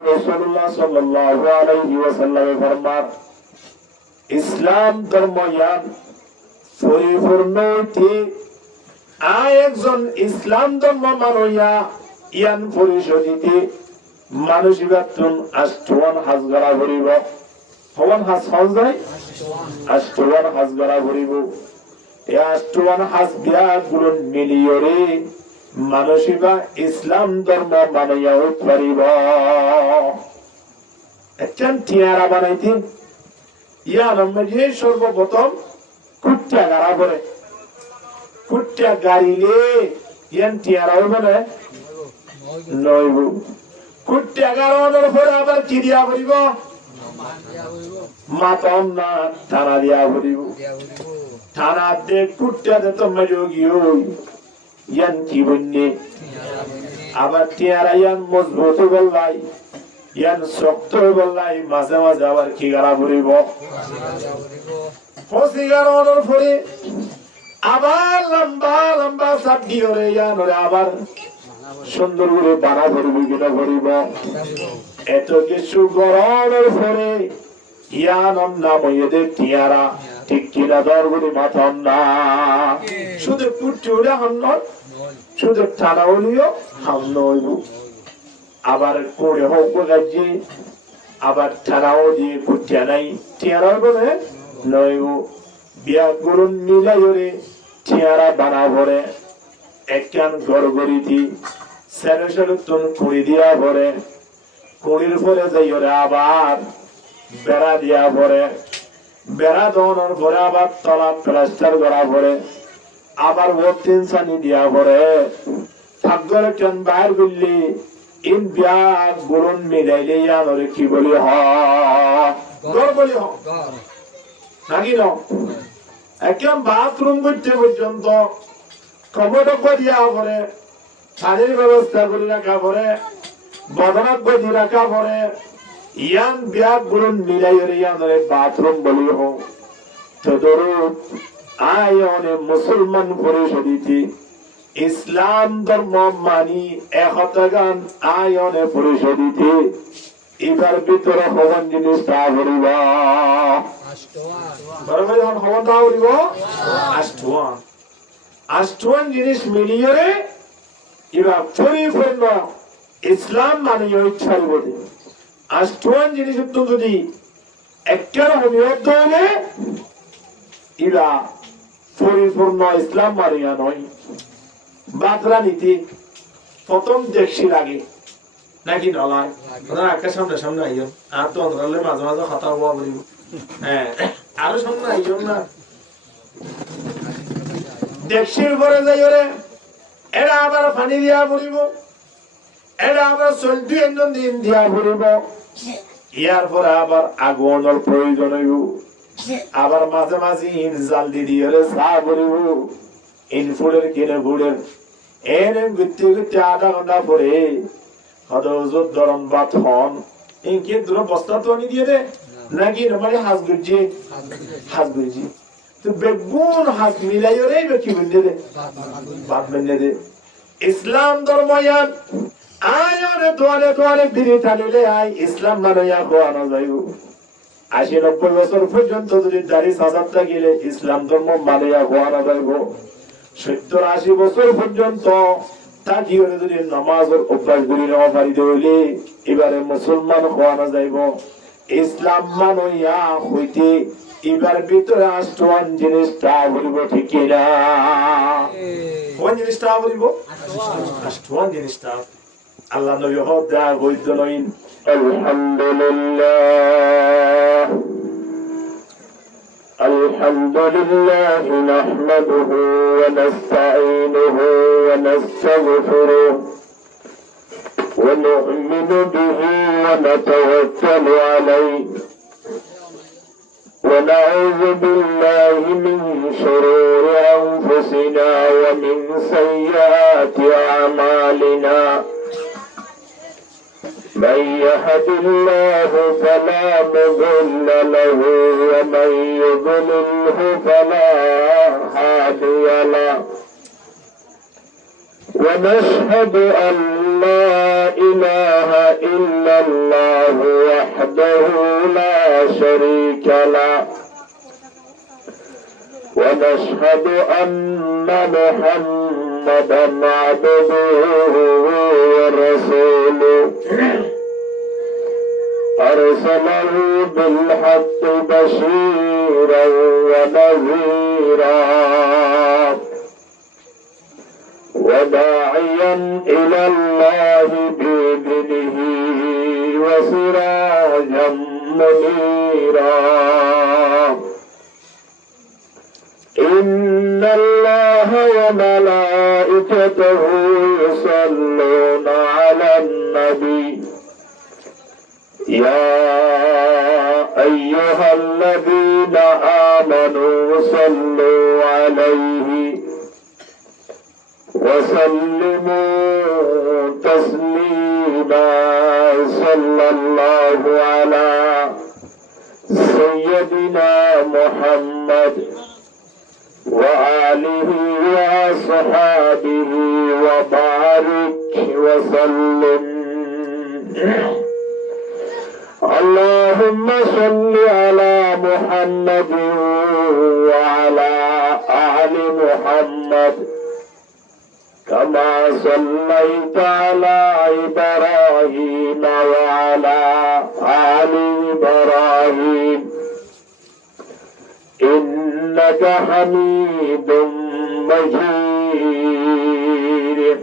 রাসূলুল্লাহ সাল্লাল্লাহু আলাইহি ওয়াসাল্লাম ফরমান ইসলাম ধর্ম ইয়ান পরিপূর্ণ হইতে একজন ইসলাম ধর্ম মানইয়া ইয়ান পরিশোধিতে মানুষিবাতুন আষ্টওয়ান হাজগারা ভরিব হওয়ান হাজ যায় আষ্টওয়ান হাজগারা ভরিব এই আষ্টওয়ান হাজ বিয়া গুলো মিলিয়রে মানুষিবা ইসলাম ধর্ম মানইয়া উৎপারিব একজন টিয়ারা বানাইতেন ইয়ান আমরা সর্বপ্রথম কুট্টা গাড়া করে কুট্টা গাড়িলে ইয়ান টিয়ারা হইব না নইব কুট্টা গাড়ানোর পরে আবার কি দিয়া ভরিব মাতম না থানা দিয়া ভরিব থানাতে কুট্টাতে তো মজুগিও ইয়ান কি বন্যে আবার টিয়ারা ইয়ান মজবুত বললাই ইয়ান শক্ত বললাই মাঝে মাঝে আবার কি গাড়া ভরিব ফসি গাড়ানোর পরে আবার লম্বা লম্বা সাপ দিয়ে ইয়ানরে আবার সুন্দর করে বানা ভরিব কিনা ভরিব এত কিছু গরমের পরে ইয়ানম নাম এদের টিয়ারা ঠিক কিনা দরগুলি মাথন না শুধু কুট্টি উড়ে হামন শুধু টানা উলিও হামন হইব আবার করে হোক গাজি আবার টানাও দিয়ে কুট্টিয়া নাই টিয়ারা বলে নইব বিয়া গুরুন মিলাই ওরে টিয়ারা বানা ভরে একখান গড়গড়িতি সেরে সেরে তুন কুড়ি দিয়া ভরে কুড়ির পরে যাই ওরে আবার বেড়া দিয়া ভরে বেড়া দোনোর পরে আবার তলা প্লাস্টার করা ভরে আবার ও তিন সানি দিয়া ভরে থাকগর একজন বাইর বললি ইন বিয়া গুরুন মিলাইলে ইয়ানরে কি বলি গড় বলি নাকি ন একদম বাথরুম করতে পর্যন্ত কমোডক দিয়া পরে পানির ব্যবস্থা করে রাখা পরে বদনাক গদি রাখা পরে ইয়ান বিয়া গুরুন মিলাই ইয়ানরে বাথরুম বলি হোক তো ধরো আয়নে মুসলমান পরিষদিতে ইসলাম ধর্ম মানি একতাগান আয়নে পরিষদিতে এবার ভিতরে হবন জিনিস তা ভরিবা আষ্টওয়ান জিনিস মিলিয়ে এবার পরিপূর্ণ ইসলাম মানে ইচ্ছার বোধে আষ্টওয়ান জিনিস যদি একটা অনিয়ত হলে এরা পরিপূর্ণ ইসলাম মারিয়া নয় বাতরা নীতি প্রথম দেখছি লাগে নাকি নলায় আকার সামনে সামনে আইন আর তো অন্তরালে মাঝে মাঝে কথা হওয়া বলিব হ্যাঁ আরো সামনে আইন না দেখছির পরে যাই ওরে এরা আবার পানি দিয়া পড়িব এরা আবার চলতি একজন দিন দিয়া পড়িব ইয়ার পরে আবার আগুনের প্রয়োজন হইব আবার মাঝে মাঝে ইন জাল দিয়ে চা পড়িব ইন ফুলের কিনে ফুলের এনে ঘুরতে ঘুরতে আধা ঘন্টা পরে হদজত দরম বাত হন ইনকে দুটো বস্তা তো আনি দিয়ে দে নাকি মানে হাজ গুরজি তো বেগুন হাত মিলাই রে কি বললে দে বাত বললে দে ইসলাম ধর্ম ইয়ান আয়রে তোয়ারে তোয়ারে বিড়ি টানিলে আই ইসলাম মানইয়া খোয়ানো যাইব ৮০-৯০ বছর পর্যন্ত যদি দাড়ি সাজাতে গেলে ইসলাম ধর্ম মানইয়া খোয়ানো যাইব ৭০-৮০ বছর পর্যন্ত তাকি হলে যদি নামাজের অভ্যাস করি নেওয়া পারিতে হইলে এবারে মুসলমান খোয়ানো যাইব ইসলাম মানইয়া হইতে এবার ভিতরে আষ্টওয়ান জিনিসটা বলিব ঠিক কিনা কোন জিনিসটা বলিব আষ্টওয়ান জিনিসটা আল্লাহ নবী হদা বৈদ্য নইন আলহামদুলিল্লাহ আলহামদুলিল্লাহ নাহমাদুহু ওয়া নাস্তাঈনুহু ওয়া নাস্তাগফিরুহু ওয়া নু'মিনু বিহি ওয়া নাতাওয়াক্কালু আলাইহি ونعوذ بالله من شرور أنفسنا ومن سيئات أعمالنا من يهد الله فلا مضل له ومن يضلله فلا هادي له ونشهد أن لا إله إلا الله وحده لا شريك له ونشهد أن محمدا عبده ورسوله أرسله بالحق بشيرا ونذيرا وداعيا إلى الله بإذنه وسراجا منيرا إن الله وملائكته يصلون على النبي يا أيها الذين آمنوا صلوا عليه وسلموا تسليما صلى الله على سيدنا محمد وآله وصحابه وبارك وسلم اللهم صل على محمد وعلى آل محمد كما صليت على إبراهيم وعلى آل إبراهيم إنك حميد مجيد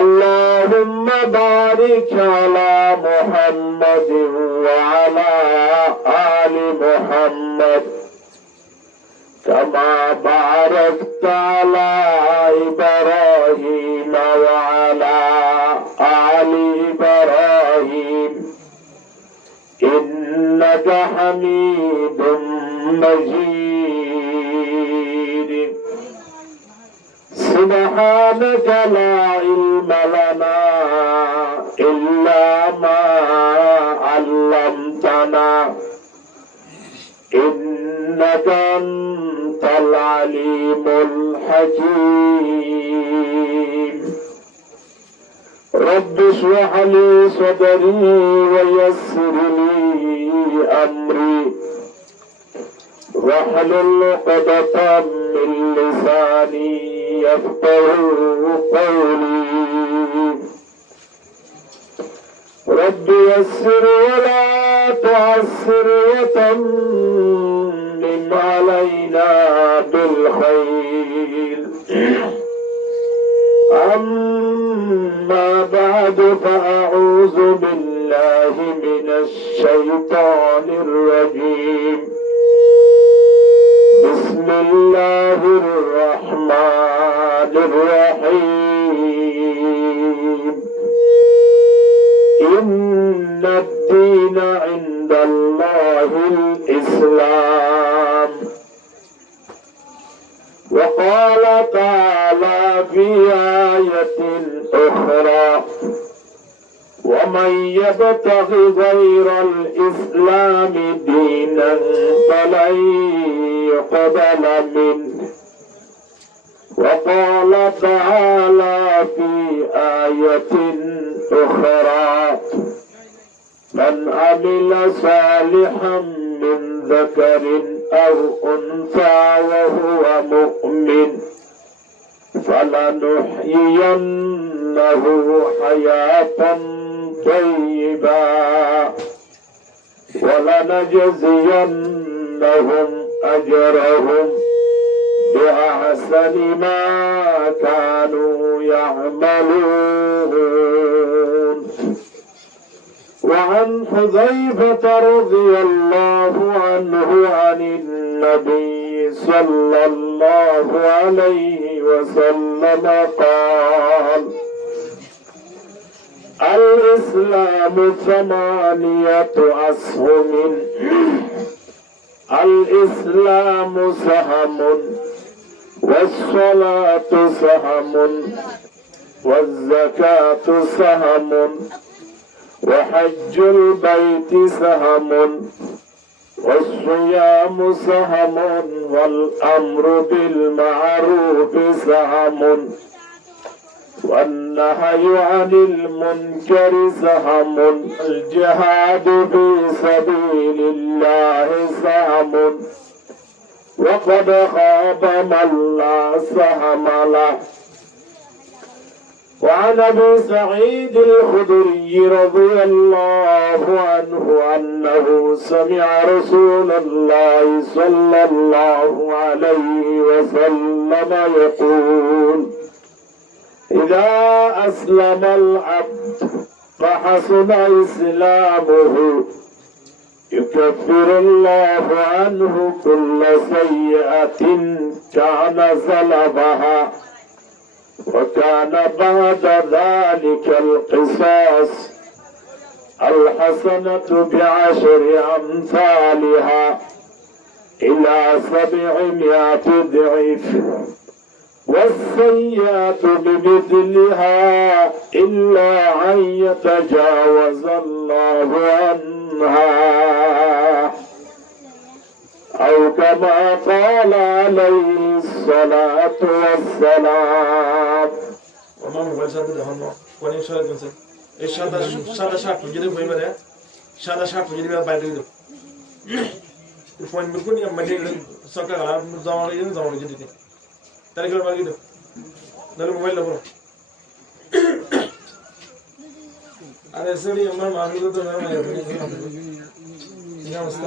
اللهم بارك على محمد وعلى آل محمد كما باركت على إبراهيم وعلى آل إبراهيم إنك حميد مجيد سبحانك لا علم لنا إلا ما علمتنا إنك أنت العليم الحكيم رب اشرح لي صدري ويسر لي أمري واحلل عقدة من لساني يفقهوا قولي رب يسر ولا تعسر وتمم علينا بالخير أما بعد فأعوذ بالله من الشيطان الرجيم بسم الله الرحمن الرحيم إن الدين عند الله الإسلام وقال تعالى في آية أخرى ومن يبتغ غير الإسلام دينا فلن يقبل منه وقال تعالى في آية أخرى من عمل صالحا من ذكر أو أنثى وهو مؤمن فلنحيينه حياة طيبة ولنجزينهم أجرهم بأحسن ما كانوا يعملون وعن حذيفة رضي الله عنه عن النبي صلى الله عليه وسلم قال الإسلام 8 أسهم الإسلام سهم والصلاة سهم والزكاة سهم وحج البيت سهم والصيام سهم والأمر بالمعروف سهم والنهي عن المنكر سهم الجهاد في سبيل الله سهم وقد خاب من لا سهم له. وعن ابي سعيد الخدري رضي الله عنه انه سمع رسول الله صلى الله عليه وسلم يقول: إذا أسلم العبد فحسن إسلامه يكفر الله عنه كل سيئة كان سلبها وكان بعد ذلك القصاص الحسنة بعشر أمثالها إلى 700 ضعف والسيئات بمثلها إلا أن يتجاوز الله عنها أو كما قال عليه الصلاة والسلام. তাহলে কি বাকি দাও, তাহলে মোবাইল দাও। আরে সরি আমার মাগুলো তো না মানে কি অবস্থা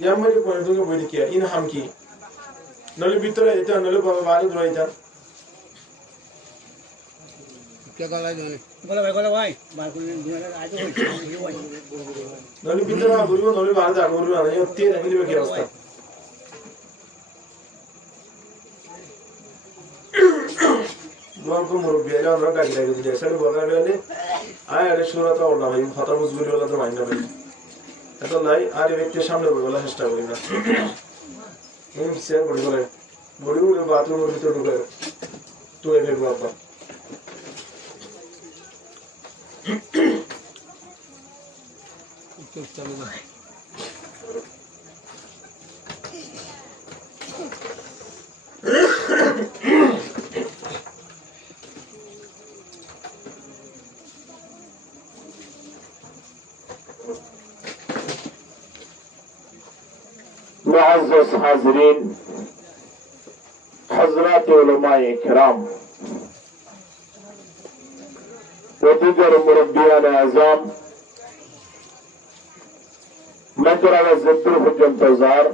ইয়ার মধ্যে কোন তুমি বলি কি ইন হাম কি নলে ভিতরে এটা নলে বাবা বাড়ি ধরে এটা কে গলায় জানে গলা ভাই বার করে দিয়ে আজ হইছে নলে ভিতরে ঘুরবো নলে বাড়ি যা ঘুরবো না এই তে রাখলি কি অবস্থা গল্প মুরব্বি এলা আমরা ডাকি ডাকি দিয়ে সরে বলা গেলে আয় আরে সুরাতা ওলা ভাই কথা বুঝবি ওলা তো মাইন্ড না এত নাই আর এই ব্যক্তির সামনে বলা চেষ্টা করি না আমি শেয়ার করি বলে বড়ি বাথরুমের ভিতরে ঢুকে তো এই ভেবে বাবা চলো না मुअज़्ज़ज़ हाज़रीन, हज़रात उलमाए किराम, दीगर मुरब्बियान आज़म, मकरम ज़िद्दुल हुज्जम तज़ार,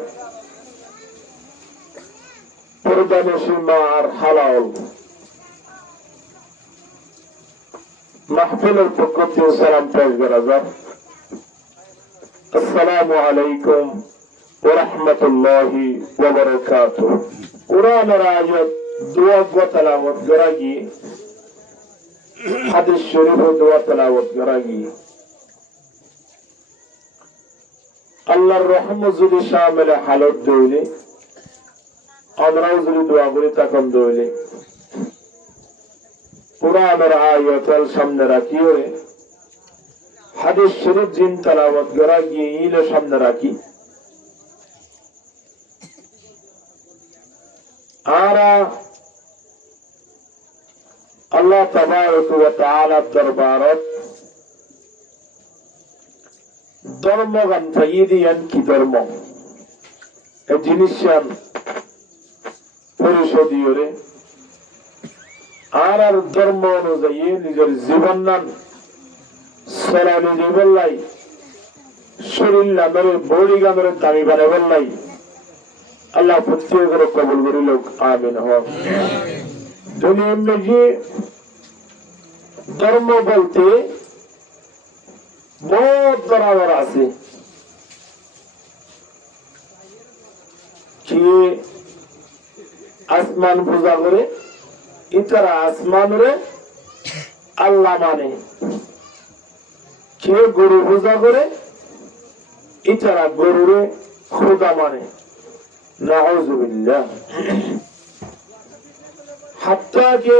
पुरदानिशी मार हलाल, महफिल al-Fuqti salam पेशगराज़र, अस्सलामु अलैकुम ওরহমতুল্লাহি ওয়া বারাকাতুহু। কুরআনের আয়াত দোয়া তেলাওয়াত করাগি, হাদিস শরীফ দোয়া তেলাওয়াত করাগি, আল্লাহর রহমত যদি শামিল হালত দইলে আমরাও যদি দোয়া করি তখন দইলে কুরআনের আয়াত সামনে রাখি ওরে হাদিস শরীফ জিন তেলাওয়াত করাগি ইলে সামনে রাখি आरा अल्लाह तबारक व तआला दरबारत धर्मगान फाइदियान की धर्म ए जिनिसान परिषदीयरे आरार धर्म अनुযায়ী নিজের জীবন নান সলানি জীবনলাই শরীর নামের বডি গামের দামি বানাবেলাই अल्लाह प्रत्येक कबूल करी लोग आमीन हो। दुनिया में ये धर्म बोलते बहुत बराबर आसे कि आसमान पूजा करे इतर आसमान रे अल्लाह माने कि गुरु पूजा करे इतर गुरु रे खुदा माने नाउजुबिल्लाह हत्ता के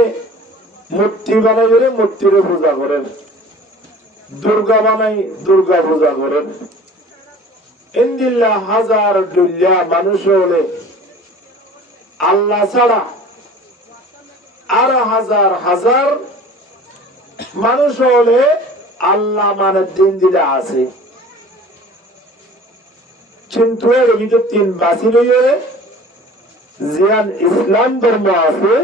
मूर्ति बानाई मूर्तिर पूजा करें दुर्गा बानाई दुर्गा पूजा करें इंदिल्ला हजार दुल्ला मानुष होले আল্লাহ ছাড়া আর হাজার হাজার মানুষ হলে আল্লাহ মানে দিন দিলে আছে, কিন্তু এর ভিতর তিন বাসি লইয়ে জিয়ান ইসলাম ধর্ম আছে,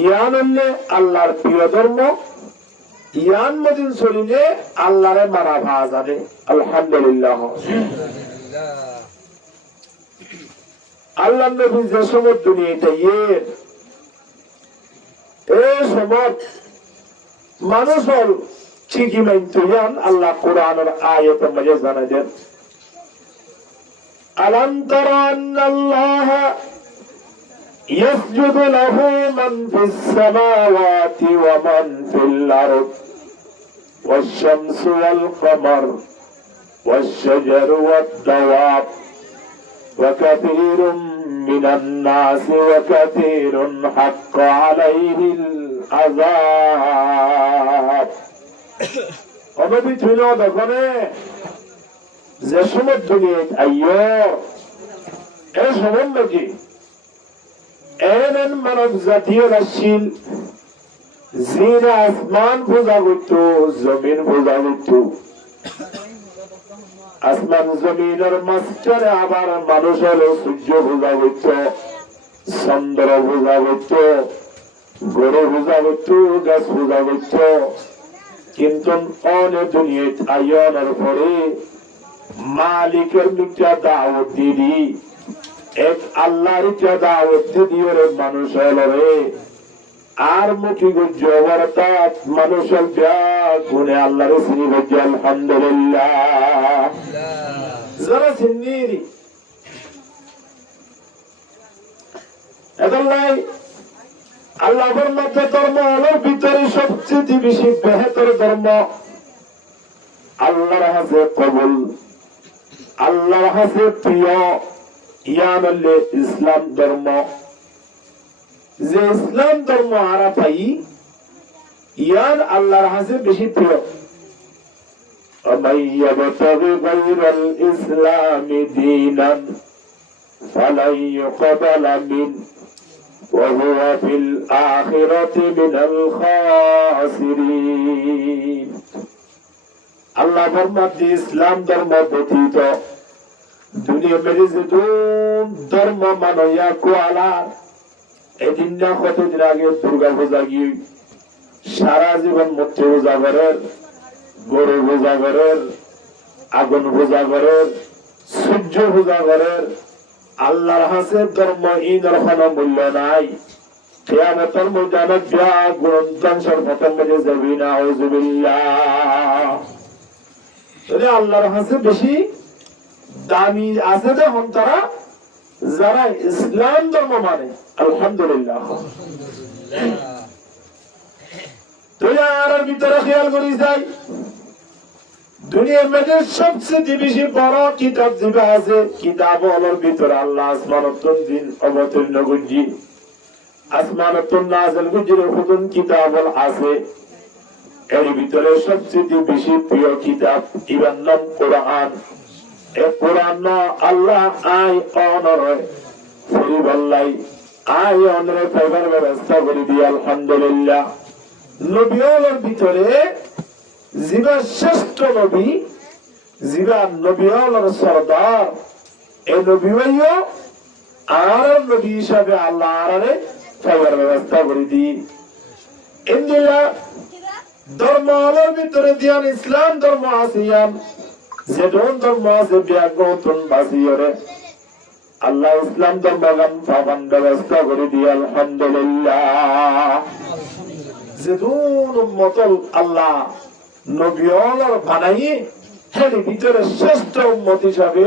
ইয়ান হলে আল্লাহর প্রিয় ধর্ম, ইয়ান মদিন চলিলে আল্লাহরে মারা ভায়া যাবে। আলহামদুলিল্লাহ। আল্লাহ নবী যে সময় দুনিয়াতে এই সময় মানুষ হল ঠিকই মানতে ইয়ান আল্লাহ কোরআনের আয়াতের মাঝে জানাই দেন, ألم تر أن الله يسجد له من في السماوات ومن في الأرض والشمس والقمر والشجر والدواب وكثير من الناس وكثير حق عليه العذاب অনবী ছিল দেখনে যে সময় দুনিয়ায় আইয় এ সময় নাকি এমন মানব জাতীয় রাশিল জিনা আসমান পূজা করত, জমিন পূজা করত, আসমান জমিনের মাঝখানে আবার মানুষের সূর্য পূজা করত, চন্দ্র পূজা করত, গরু পূজা করত, গাছ পূজা করত। কিন্তু অনেক দুনিয়ায় আইয়ার পরে মালিকের মিথ্যা দাওয়াত দিদি এক আল্লাহর মিথ্যা দাওয়াত দিয়ে মানুষ হলরে আর মুখি গুজ্জ অবরতাত মানুষের যা গুণে আল্লাহর চিনি গুজ্জ। আলহামদুলিল্লাহ। যারা চিন্নিরি এখন নাই আল্লাহর মধ্যে ধর্ম হলোর ভিতরে সবচেয়ে বেশি বেহতর ধর্ম আল্লাহর হাতে কবুল, আল্লাহর হাতে প্রিয় ইয়ান হলে ইসলাম ধর্ম। যে ইসলাম ধর্ম আরা পাই ইয়ান আল্লাহর হাতে বেশি প্রিয়। ومن يبتغ غير الإسلام دينا فلن يقبل منه وهو في الآخرة من الخاسرين। আল্লাহ ফরমাতে ইসলাম ধর্ম ব্যতীত দুনিয়া মেরে যে ধর্ম মানয়া কোয়ালা এদিন না কতদিন আগে দুর্গা পূজা গিয়ে সারা জীবন মূর্তি পূজা করেন, গরু পূজা করেন, আগুন পূজা করেন, সূর্য পূজা করেন। আল্লাহর হাতে ধর্ম ইনের কোনো মূল্য নাই। কিয়ামতের ময়দানে বিয়া গুণধ্বংসের প্রথম মেজে যাবি না। আউযুবিল্লাহ। আল্লাহর হাতে বেশি দামি আছে যখন তারা যারা ইসলাম ধর্ম মানে। আলহামদুলিল্লাহ। দুনিয়ার ভিতরে খেয়াল করি যাই দুনিয়ার মধ্যে সবচেয়ে বেশি বড় কিতাব যেটা আছে কিতাব হলোর ভিতরে আল্লাহ আসমানতুন দিন অবতীর্ণ করছি, আসমানতুন নাযিল করছি হুকুম কিতাব আছে। এর ভিতরে সবচেয়ে বেশি প্রিয় কিতাব ইবার নাম কোরআন। এই কোরআন আল্লাহ আই অনরে পরিবল্লাই আই অনরে পাইবার ব্যবস্থা করে দিয়ে। আলহামদুলিল্লাহ। নবী হলোর ভিতরে জিবা শ্রেষ্ঠ নবী, জিবা নবী হলোর সরদার, এই নবী ভাইও আর নবী হিসাবে আল্লাহ আরে পাইবার ব্যবস্থা করে দিই। ইন্দিল্লা ধর্ম হলোর ভিতরে দিয়ান ইসলাম ধর্ম আসিয়ান যে ধর্ম আছে ব্যাগতন বাসিয়রে আল্লাহ ইসলাম ধর্ম গান পাবান ব্যবস্থা করে দিই। আলহামদুলিল্লাহ। যে উম্মতল আল্লাহ নবী হলোর বানাইয়ে এর ভিতরে শ্রেষ্ঠ উম্মত হিসাবে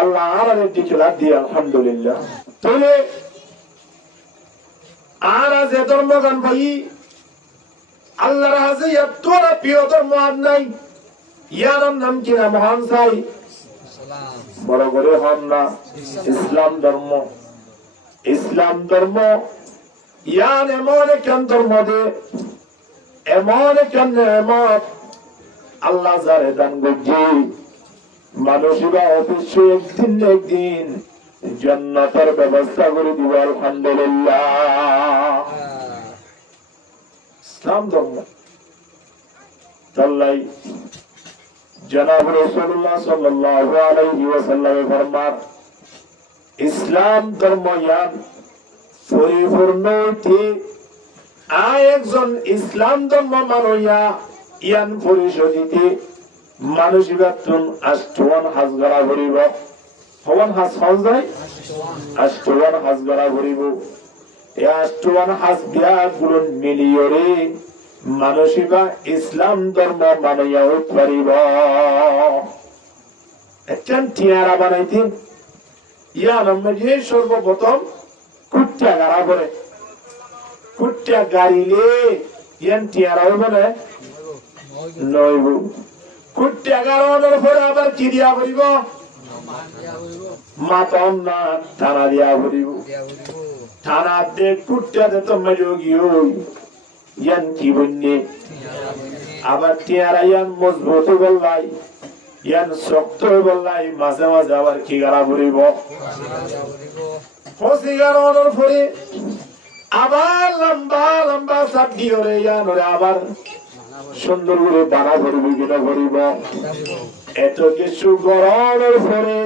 আল্লাহ আর ডিক্লার দিয়ে। আলহামদুলিল্লাহ। তাহলে আর যে ধর্ম গান ভাই আল্লাহর হাতে এত প্রিয় ধর্ম আর নাই। ইয়ার নাম কিনা মহান চাই বড় করে হন না ইসলাম ধর্ম। ইসলাম ধর্ম ইয়ান এমন একখান ধর্ম দে, এমন একখান নেয়ামত আল্লাহ যারে দান করছি মানুষেরা অবশ্যই একদিন একদিন জান্নাতের ব্যবস্থা করে দিব আলহামদুলিল্লাহ। ইসলাম ধর্ম তাল্লাই জনাব রাসূলুল্লাহ সাল্লাল্লাহু আলাইহি ওয়াসাল্লাম ফরমান ইসলাম ধর্ম ইয়ান পরিপূর্ণ হইতে একজন ইসলাম ধর্ম মানইয়া ইয়ান পরিশোধিতে মানসিকাতুন আষ্টওয়ান হাজগারা ভরিব হওয়ান হাজ হওয়াই আষ্টওয়ান হাজগারা ভরিব এই আষ্টওয়ান হাজ বিয়া গুলন মিলিয়রে মানসিকা ইসলাম ধর্ম মানইয়া পারিব। একজন টিয়ারা বানাইতে ইয়ার মধ্যে সর্বপ্রথম কুট্টা গাড়া করে কুট্টা গাড়িলে ইয়ান টিয়ারা বলে নইব কুট্টা গাড়ানোর পরে আবার কি দিয়া ভরিব মাতন না থানা দিয়া ভরিব থানাতে কুট্টাতে তো মজুগিও ইয়ান কি বন্যে আবার টিয়ারা ইয়ান মজবুত বললাই ইয়ান শক্ত বললাই মাঝে মাঝে আবার কি গাড়া ভরিব হসি গাড়ানোর পরে আবার লম্বা লম্বা সাপ দিও রে ইয়ান আবার সুন্দর করে বানা ভরিব কিনা ভরিব এত কিছু গড়ানোর পরে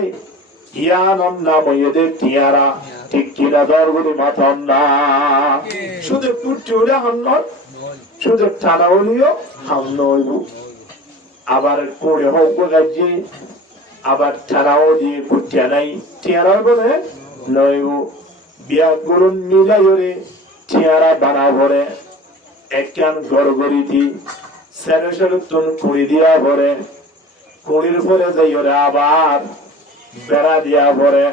ইয়ান নাম এদের টিয়ারা ঠিক কিনা দরগুলি মাথন না শুধু কুট্টি উড়ে হাম শুধু টানা উলিও হাম নইব আবার করে হোক গাজি আবার টানাও দিয়ে কুট্টিয়া নাই টিয়ারা বলে নইব বিয়া করুন মিলাই ওরে টিয়ারা বানা ভরে একখান গড়গড়িতি সেরে সেরে তুন কুড়ি দিয়া ভরে কুড়ির পরে যাই ওরে আবার বেড়া দিয়া ভরে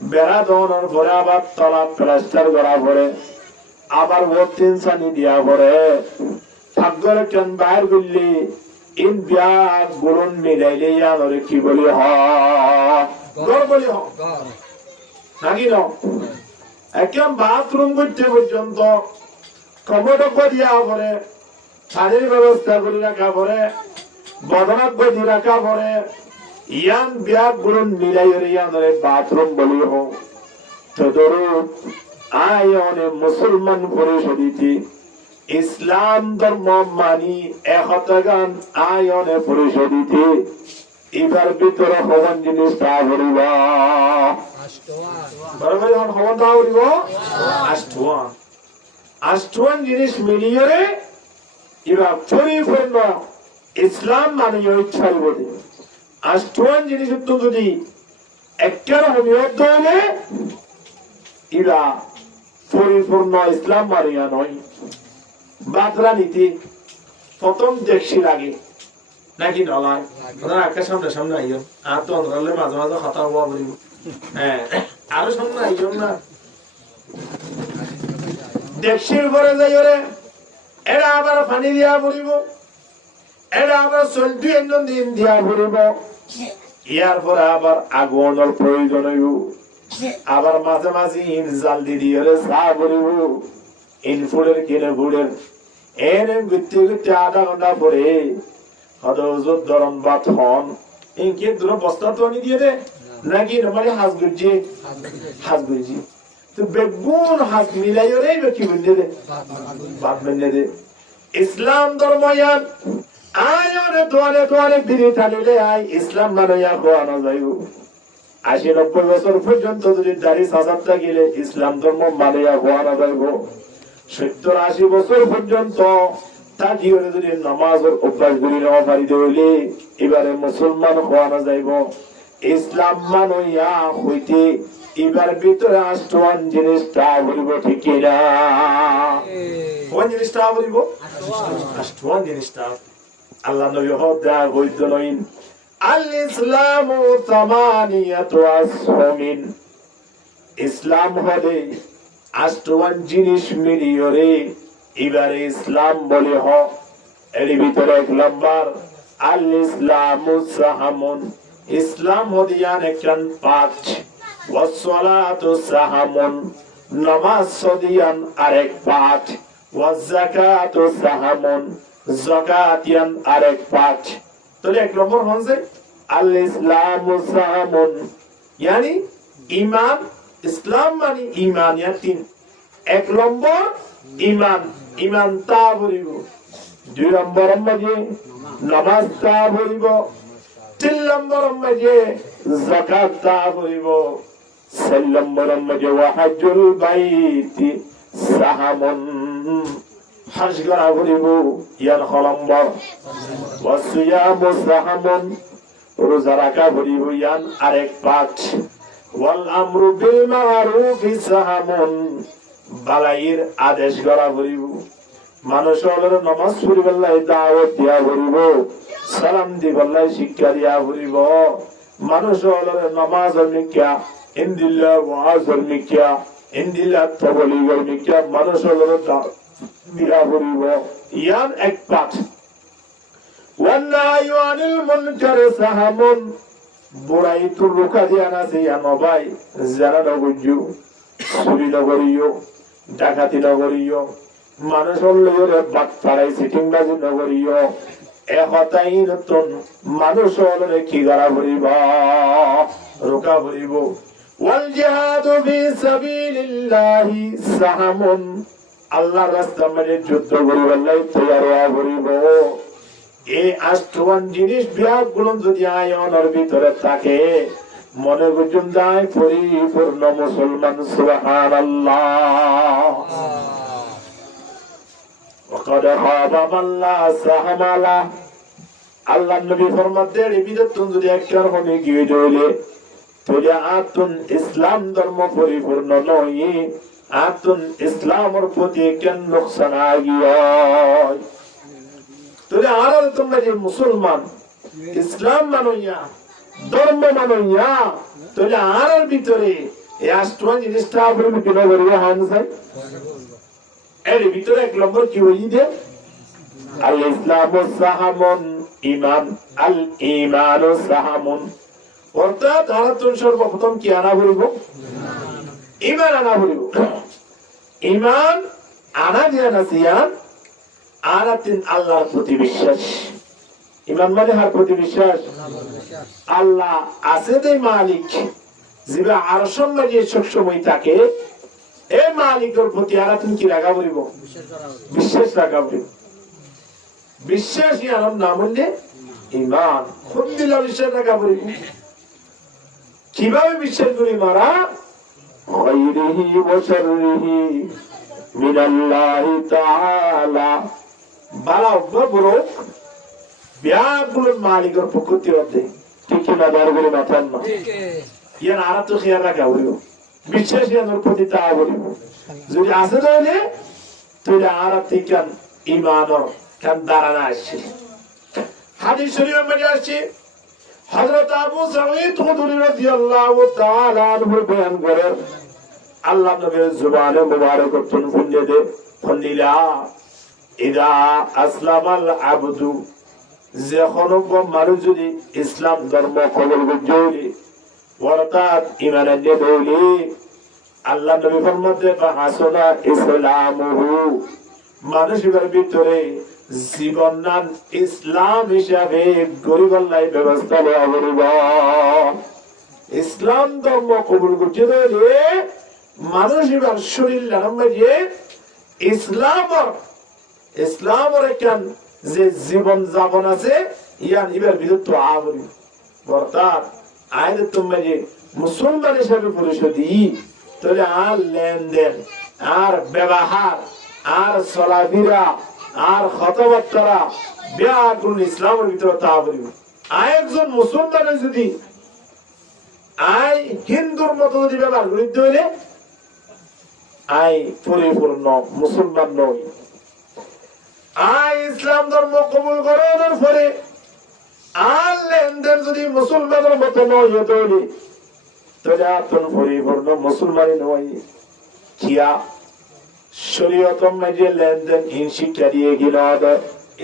বেড়া দোনোর পরে আবার তলা প্লাস্টার করা পরে আবার ও 3 সানি দিয়া পরে থাকগরে কেন বাইর গুলি ইন বিয়া গুলন মিলাইলে ইয়ারে কি বলি হ গর বলি হ নাকি ন একদম বাথরুম করতে পর্যন্ত কমোড দিয়া পরে শাড়ির ব্যবস্থা করে রাখা পরে বদনাক গদি রাখা পরে ইয়ান বিয়া গুলন মিলাইলে ইয়ারে বাথরুম বলি হ তো দরুদ আয়নে মুসলমান পরিষদিতে ইসলাম ধর্ম মানি একতাগান আয়নে পরিষদিতে এবার ভিতরে হবন জিনিস তা ভরিব বরাবর হন হবন তা ভরিব আষ্টওয়ান জিনিস মিলিয়ে এবার পরিপূর্ণ ইসলাম মানিয়ে ছাড়ব আষ্টওয়ান জিনিস তো যদি একটার হমিয়ত হলে ইরা পরিপূর্ণ ইসলাম মারিয়া নয় বাদরা নীতি প্রথম দেখছি লাগে নাকি নলায় ওনার আজকে সামনে সামনে আইন আর তো অন্তরালে মাঝে মাঝে খাতা হওয়া বলিব হ্যাঁ আরো সামনে আইন না দেখছির পরে যাই ওরে এরা আবার পানি দিয়া পড়িব এরা আবার চলতি একজন দিন দিয়া পড়িব ইয়ার পরে আবার আগুনের প্রয়োজন হইব আবার মাঝে মাঝে ইন জাল দিয়ে চা করিব ইন ফুলের কিনে ফুলের এনে ঘুরতে ঘুরতে আধা ঘন্টা পরে হজর গরম ভাত হন ইনকে দূর বস্তা তো আনি দিয়ে দে নাকি নমালি হাঁস গুজি তো বেগুন হাঁস মিলাই রে কি বলতে দে ভাত বেঁধে দে ইসলাম ধর্ম ইয়ান আয়রে দোয়ারে দোয়ারে বিড়ি টানিলে আই ইসলাম মানইয়া খোয়ানো যাইব 80-90 বছর পর্যন্ত যদি দাড়ি সাজাতে গেলে ইসলাম ধর্ম মানিয়া খোয়ানো যাইব 70-80 বছর পর্যন্ত তা জীবনে যদি নামাজের অভ্যাস করি নেওয়া পারিতে হইলে এবারে মুসলমান খোয়ানো যাইব ইসলাম মানইয়া হইতে এবার ভিতরে আষ্টওয়ান জিনিসটা বলিব ঠিক কিনা কোন জিনিসটা বলিব আষ্টওয়ান জিনিসটা আল্লাহ নবী হদা বৈদ্য নইন আল ইসলামু তামানিয়াতু আসমিন ইসলাম হলে আষ্টওয়ান জিনিস মিলিয়রে এবারে ইসলাম বলে হ এর ভিতরে 1 নম্বর আল ইসলামু সাহামুন ইসলাম হদিয়ান একজন পাঁচ ওয়াস সালাতু সাহামুন নামাজ হদিয়ান আরেক পাঁচ ওয়াজ যাকাতু সাহামুন যাকাতিয়ান আরেক পাঁচ তাহলে 1 নম্বর হচ্ছে আল ইসলামু সাহামুন yani ইমান ইসলাম মানে ইমান ইয়া তিন। 1 নম্বর ইমান, ইমান তা বলিব। 2 নম্বর মাঝে নামাজ তা বলিব। 3 নম্বর মাঝে যাকাত তা বলিব। 4 নম্বর মাঝে ওয়াহজুল বাইতি সাহামুন, হজ করা বলিব ইয়ার নম্বর। ওয়াসিয়ামু সাহামুন, রোজা রাখা বলিব ইয়ান আরেক পাঠ। ওয়াল আমরু বিল মারুফি সাহামুন, বালাইর আদেশ করা বলিব। মানুষ হলের নামাজ পড়িবার দাওয়াত দিয়া বলিব, সালাম দিবার শিক্ষা দিয়া বলিব। মানুষ হলের নামাজ মিক্কা ইনদিল্লাহ ওয়াজর মিক্কা ইনদিল্লাহ তবলিগর মিক্কা মানুষ হলের দিয়া বলিব ইয়ান এক পাঠ। ওয়ান্নাহয়ু আনিল মুনকারি সাহামুন, বুড়াই তুর রুখা দিয়া না সিয়া নবাই যারা নগরিও, চুরি নগরিও, ডাকাতি নগরিও, মানুষ হলে বাদ পাড়াই সিটিংবাজি নগরিও, একতাই নতুন মানুষ হলে কি করা বলিব রোকা বলিব। ওয়াল জিহাদু ফি সাবিলিল্লাহি সাহামুন, আল্লাহর রাস্তায় মানে যুদ্ধ করিবার লাই তৈয়ার হওয়া বলিব। এই আষ্টমান জিনিস বিভাগগুলো যদি আয়নের ভিতরে থাকে, মনে করছেন যায় পরিপূর্ণ মুসলমান। সুবহানাল্লাহ। ওয়াকাদ খাবা মান লা সাহামা লা, আল্লাহর নবী ফরমাতেন এই বিদতন যদি একবার হনে গিয়ে যাইলে তাহলে আতুন ইসলাম ধর্ম পরিপূর্ণ নয়, আতুন ইসলামের প্রতি কেন নুকসান আগিয়। তাহলে আর তোমরা যে মুসলমান ইসলাম মানইয়া ধর্ম মানইয়া, তাহলে আর ভিতরে এই আষ্টমান জিনিসটা আপনি কেন করিবে হানসাই এর ভিতরে 1 নম্বর কি হই দে আল ইসলামু সাহামুন, ঈমান আল ঈমানু সাহামুন, অর্থাৎ আরাতুন সর্বপ্রথম কি আনা বলবো ঈমান আনা বলবো। ঈমান আনা দিয়া না সিয়ান আরাতিন আল্লাহর প্রতি বিশ্বাস। ঈমান মানে হার প্রতি বিশ্বাস, আল্লাহ আছে যে মালিক, যিনি আরশের মাঝে সবসময় থাকে, এই মালিকের প্রতি আরাতিন কি রাখা বলিব বিশ্বাস রাখা বলিব। বিশ্বাস ইয়ার নাম হলে ঈমান। খুব দিল বিশ্বাস রাখা বলিব। কিভাবে বিশ্বাস করি মারা খায়রিহি ওয়া শাররিহি মিনাল্লাহি তাআলা, বালা বড় বিয়াগুলোর মালিকের পক্ষ থেকে ঠিক না দরগুলো মাথান না ইয়ার আরাত খেয়াল রাখা বলিব। বিশ্বাস ইয়ার প্রতি তা বলিব। যদি আছে তাহলে তাহলে আরাত কান ঈমানর কান দাঁড়ানা আসছে। হাদিস শরীফের মধ্যে আসছে হযরত আবু সাঈদ খুদরি রাদিয়াল্লাহু তাআলা আনহু বয়ান করেন, আল্লাহ নবীর জবানে মুবারাকাতুন ফুন্নে দে ফুন্নিলা ইদা আসলামাল আবদু, যখন মানুষ যদি ইসলাম ধর্ম কবুল করে অর্থাৎ ঈমান আনলে বলি, আল্লাহ নবী ফরমাতে হাসানা ইসলামুহু, মানুষের ভিতরে জীবন নাম ইসলাম হিসাবে গরিবাল্লাই ব্যবস্থা নেওয়া বলিব। ইসলাম ধর্ম কবুল করতে হলে মানুষ এবার শরীর যে ইসলামের একখান যে জীবন যাপন আছে ইয়ান এবার বিরুদ্ধ আবরি, অর্থাৎ আইন তোমরা যে মুসলমান হিসাবে পরিষদী, তাহলে আর লেনদেন আর ব্যবহার আর চলাফেরা আর কথাবার্তা ব্যাকুল ইসলামের ভিতরে তা বলিব। একজন মুসলমানের যদি হিন্দুর মতো যদি ব্যবহার করিতে হইলে পরিপূর্ণ মুসলমান নয়। ইসলাম ধর্ম কবুল করানোর পরে আর লেনদেন যদি মুসলমানের মতো নয় হতে হইলে তাহলে আপন পরিপূর্ণ মুসলমানই নয়। কিয়া শরীয়ত মাঝে লেনদেন শিক্ষা দিয়ে গেল।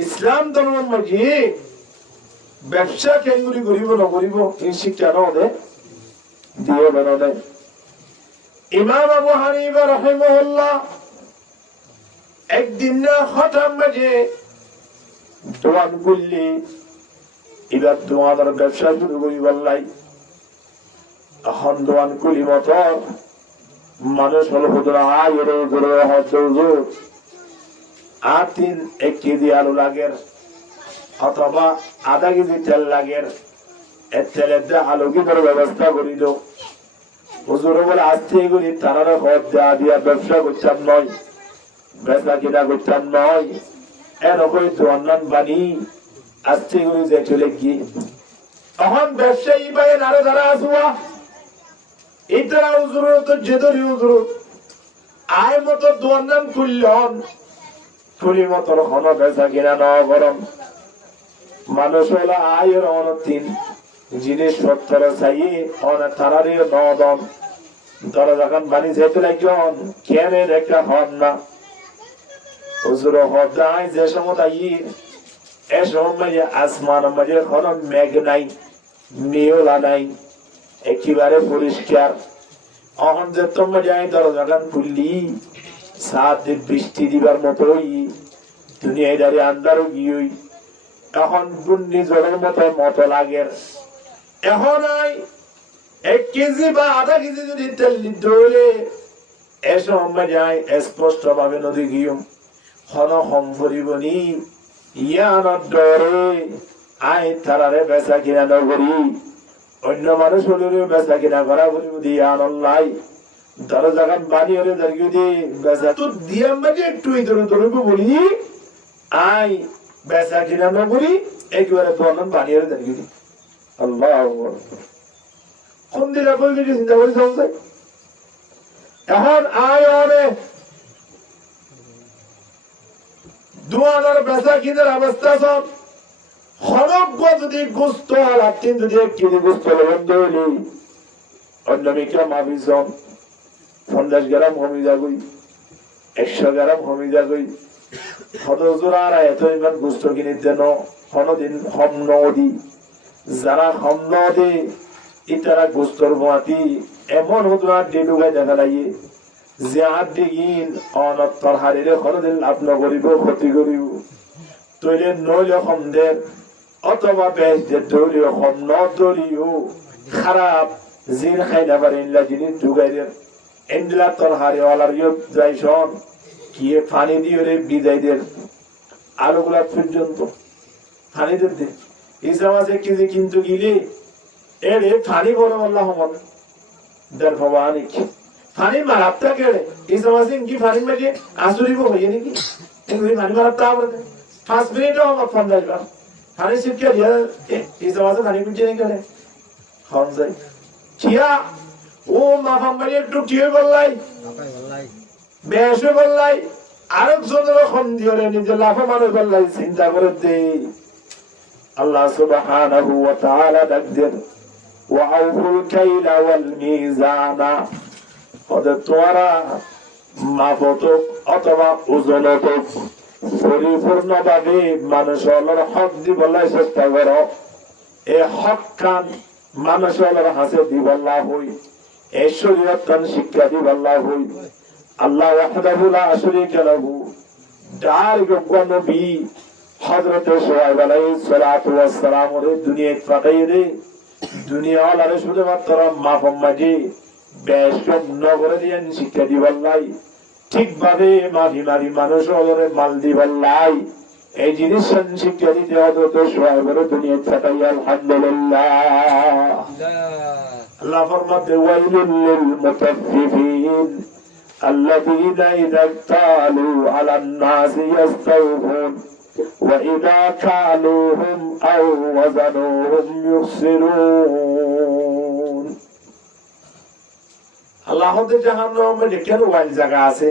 ইসলাম ধর্ম মাঝে ব্যবসা কেঙ্গুরি করিব না করিব শিক্ষা নদে দিয়ে বেরোলে। ইমাম আবু হানিফা রাহিমাহুল্লাহ একদিন না হঠাৎ মাঝে দোয়ান করলি, এবার দোয়ানের ব্যবসা শুরু করিবার লাই। এখন দোয়ান কুলি মতর মানুষ হল হুজুর আয়ের হুজুর হুজুর 1 কেজি আলু লাগের অথবা আধা কেজি তেল লাগের এর তেলের দিয়ে আলু কিনার ব্যবস্থা করিল হুজুর বলে আসতে এগুলি তারা হদ দেওয়া দিয়া ব্যবসা করতাম নয় বেচা কিনা করতাম নয় এরকম দোয়ান বানি আসতে এগুলি যে চলে গিয়ে তখন ব্যবসায়ী বাইরে আরো যারা আসুয়া এটা হুজুর তো যেদরি হুজুর আয় মতো দোয়ান খুললেন খুলি মতো হন বেচা কিনা নেওয়া গরম মানুষ হলো আয়ের অনতিন জিনিসপত্র চাই অনেক তারারই নদন ধরো যখন বাণী যেতে লাগজন কেন একটা হদ না হুজুর হদ নাই যে সময় এ সময় আসমান মাঝে কোন মেঘ নাই মেয়েলা নাই একেবারে পরিষ্কার অহন যে তোমার যাই ধরো যখন খুললি সাথে বৃষ্টি দিবার মতোই দুনিয়ায় দাঁড়িয়ে আন্দারও গিয়ে এখন ঘূর্ণি ঝড়ের মতো লাগে এখন 1 কেজি বা আধা কেজি যদি তেল নিতে হলে এ সময় যায় স্পষ্ট ভাবে নদী গিয়ে হন হম ভরিবনি ইয়ানোর ডরে আয় তারারে বেচা কিনা নগরী অন্য মানুষ হলে বেচা কিনা করা বলিব দিয়া আনলাই ধরো যখন বাড়ি হলে দাঁড়িয়ে দিয়ে বেচা তো দিয়ে আমাকে একটু ধরে বলি আয় বেচা কিনা নগরী একেবারে দোয়ান বানিয়ে দাঁড়িয়ে দিই আল্লাহ কোন দিন চিন্তা করি সমস্যা এখন আয় অনেক দোয়ানের বেচা কিনার অবস্থা সব হরজ্ঞ যদি গুস্ত আর 3 যদি 1 কেজি গুস্ত বন্ধ হইলি অন্য মিকা মাভিজন 50 গ্রাম হমি যাগই 100 গ্রাম হমি যাগই হদজুর আর এত ইমান গুস্ত কিনে দেন হনদিন হম নদী যারা হম নদী ইতারা গুস্তর মাতি এমন হুদরা ডেডুগাই দেখা লাগে যে আর দিন অনত্তর হারিলে হনদিন লাভ নকরিব ক্ষতি করিব তৈলে নইলে হমদের অথবা বেশ যে দলীয় হম নদলীয় খারাপ জিন খাইলা পারিলা জিনিস ঢুকাই দেন এন্ডিলা তোর হারিওয়ালার যাইছন কি পানি দিয়ে বিদায় দেন আলুগুলা পর্যন্ত পানি দেন ইসলামাসে কেজি কিন্তু গিলে এরে পানি বড় আল্লাহ দেড় ভবানী পানি মারাত্তা কেড়ে ইসলামাসে কি পানি মাঝে আসুরিব হইয়ে নাকি পানি মারাত্তা আবার 5 মিনিটও আমার ফোন যাইবা পানি শিক্ষা দিয়া ইসলামাসে পানি পিছিয়ে নেই কেড়ে হন যাই কিয়া ও মাফাম বাড়ি একটু কি হয়ে বললাই বেশ হয়ে বললাই আরেকজনের খন দিয়ে নিজে লাফা মানুষ বললাই চিন্তা করে দে আল্লাহ সুবহানাহু ওয়া তাআলা ডাকদেন ওয়া আউফুল কাইলা ওয়াল মিজানা ওদের তোরা মাপতক অথবা ওজনতক পরিপূর্ণভাবে মানুষের হক দিবলাই চেষ্টা করো এই হক কান মানুষের হাসে দিবল্লা হই এই শরীয়ত কান শিক্ষা দিবল্লা হই আল্লাহ ওয়াহদাহু লা শারীকা লাহু দার নবী হযরত শুআয়ব আলাইহিস সালাতু ওয়াস সালাম এর দুনিয়ায় পাঠাইয়ে দে দুনিয়া আলারে শুধুমাত্র মাফম মাঝে বেশ নগরে দিয়ে শিক্ষা দিবল্লাই ঠিকভাবে মাঝি মাঝি মানুষ ওরে মাল দিবল্লাই এই জিনিস শিক্ষা দিতে হযরত শুআয়বের দুনিয়ায় পাঠাইয়া আলহামদুলিল্লাহ আল্লাহ ফরমাতে ওয়াইলুল লিল মুতাফফিফিন الذين إذا اكتالوا على الناس يستوفون وإذا كالوهم أو وزنوهم يخسرون আল্লাহ তে জাহান্নামে দেখেন ওয়াইল জায়গা আছে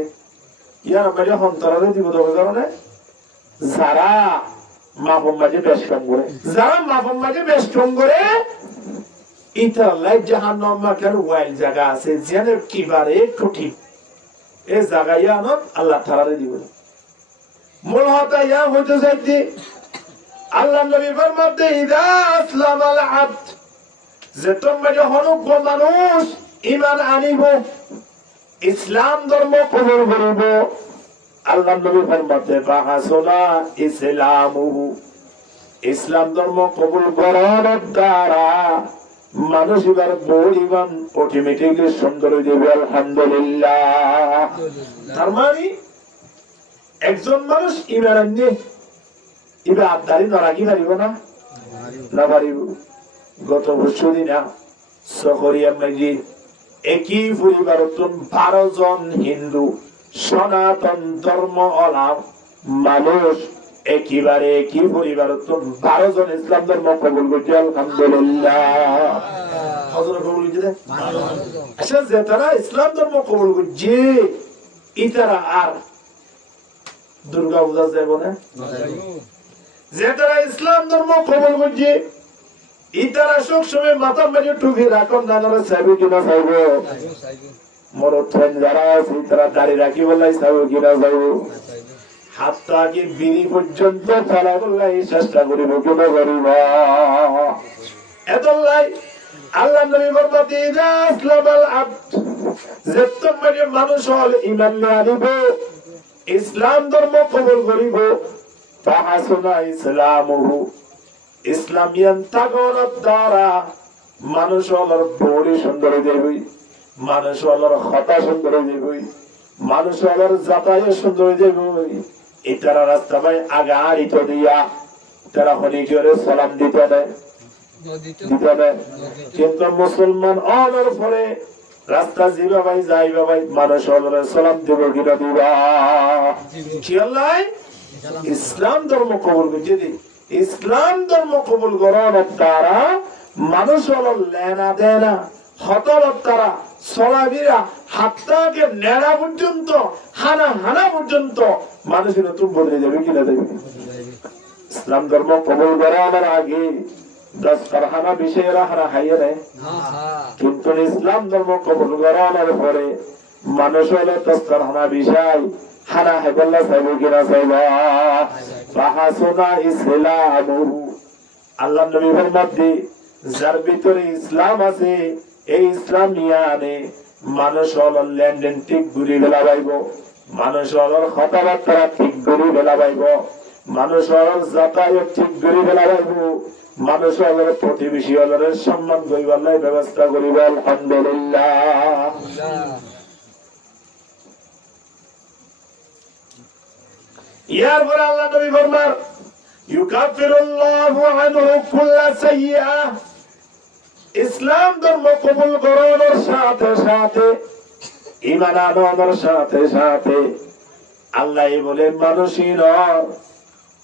ইয়ার মধ্যে হন্তরারে দিব তো কারণে যারা মাফম মাঝে বেশ কম করে যারা মাফম মাঝে বেশ কম করে ইতা আল্লাহ জাহান্নামে কেন ওয়াইল জায়গা আছে যেন কিবারে কঠিন এ জায়গায় আনত আল্লাহ তাআলা দিব মূল হতা ইয়া হতে যাইতে আল্লাহ নবী ফরমাতে ইদা আসলামাল আবদ যে তোমরা যখন মানুষ ঈমান আনিব ইসলাম ধর্ম কবুল করিব আল্লাহ নবী ফরমাতে ফাহাসুনা ইসলামুহু ইসলাম ধর্ম কবুল করার দ্বারা মানুষ এবার বউ ইমান অটোমেটিকলি সুন্দর হয়ে যাবে আলহামদুলিল্লাহ। তার মানে একজন মানুষ ইমান আনলে এবার আবদারি নরাকি পারিব না, না পারিব। গত বছর দিনা সকরিয়া মাঝি একই পরিবার 12 জন হিন্দু সনাতন ধর্ম অলাভ মানুষ একেবারে একই পরিবার 12 জন ইসলাম ধর্ম কবুল করছে আলহামদুলিল্লাহ। আচ্ছা, যে তারা ইসলাম ধর্ম কবুল করছে ইতারা আর দুর্গা পূজা যাব না? যে তারা ইসলাম ধর্ম কবুল করছে ইতারা সবসময় মাথা মেরে টুপি রাখুন না, চাইবে কিনা চাইব? মরথন যারা আছে তারা দাড়ি রাখি বললাই চাইব কিনা চাইব? হাতটাকে বিড়ি পর্যন্ত ফেলা বললাই চেষ্টা করিব কিনা করিব? এতলাই আল্লাহ নবী ফরমাতে ইসলামাল আব্দ, যে তোমার মানুষ হল ঈমান আনিব, ইসলাম ধর্ম কবুল করিব, ফাহাসুনা ইসলামুহু, ইসলামিয়ান তাগনের দ্বারা মানুষ হলার বড়ি সুন্দর হয়ে যাবে, মানুষ হলার হতা সুন্দর হয়ে যাবে, মানুষ হলার যাতায়াত সুন্দর হয়ে যাবে। এটারা রাস্তা ভাই আগাড়িত দিয়া তারা হলি করে সালাম দিতে দেয়, কিন্তু মুসলমান অনার পরে রাস্তা জিবা ভাই যাইবা ভাই মানুষ হলার সালাম দিব কিনা দিবা? কি আল্লাহ ইসলাম ধর্ম কবুল করছে, ইসলাম ধর্ম কবুল করার দ্বারা মানুষ হল লেনা দেনা হতবত্তারা সলাবিরা হাতটাকে নেড়া পর্যন্ত হানা হানা পর্যন্ত মানুষের নতুন বদলে যাবে কিনা দেবে? ইসলাম ধর্ম কবুল করার আগে দস্তরখানা বিষয়েরা হারা খাইয়ে নেয়, কিন্তু ইসলাম ধর্ম কবুল করার পরে মানুষ হলে দস্তরখানা বিষয় হানা হেবল্লা চাইব কিনা চাইবা? ফাহাসুনা ইসলামুহু, আল্লাহ নবী ফরমাতে যার ভিতরে ইসলাম আছে এই ইসলাম নিয়ে আনে মানুষ হল লেনদেন ঠিক ঘুরি বেলা পাইব, মানুষ হল কথাবার্তা ঠিক ঘুরি বেলা পাইব, মানুষ হল যাতায়াত ঠিক ঘুরি বেলা পাইব, মানুষ হল প্রতিবেশী হল সম্মান করিবার ব্যবস্থা করিব আলহামদুলিল্লাহ। ইয়ার পরে আল্লাহ নবী ফরমান ইউকাফিরুল্লাহু আনহু কুল্লা সাইয়্যাহ, ইসলাম ধর্ম কবুল করার সাথে সাথে ঈমান আনার সাথে সাথে আল্লাহ বলে মানুষের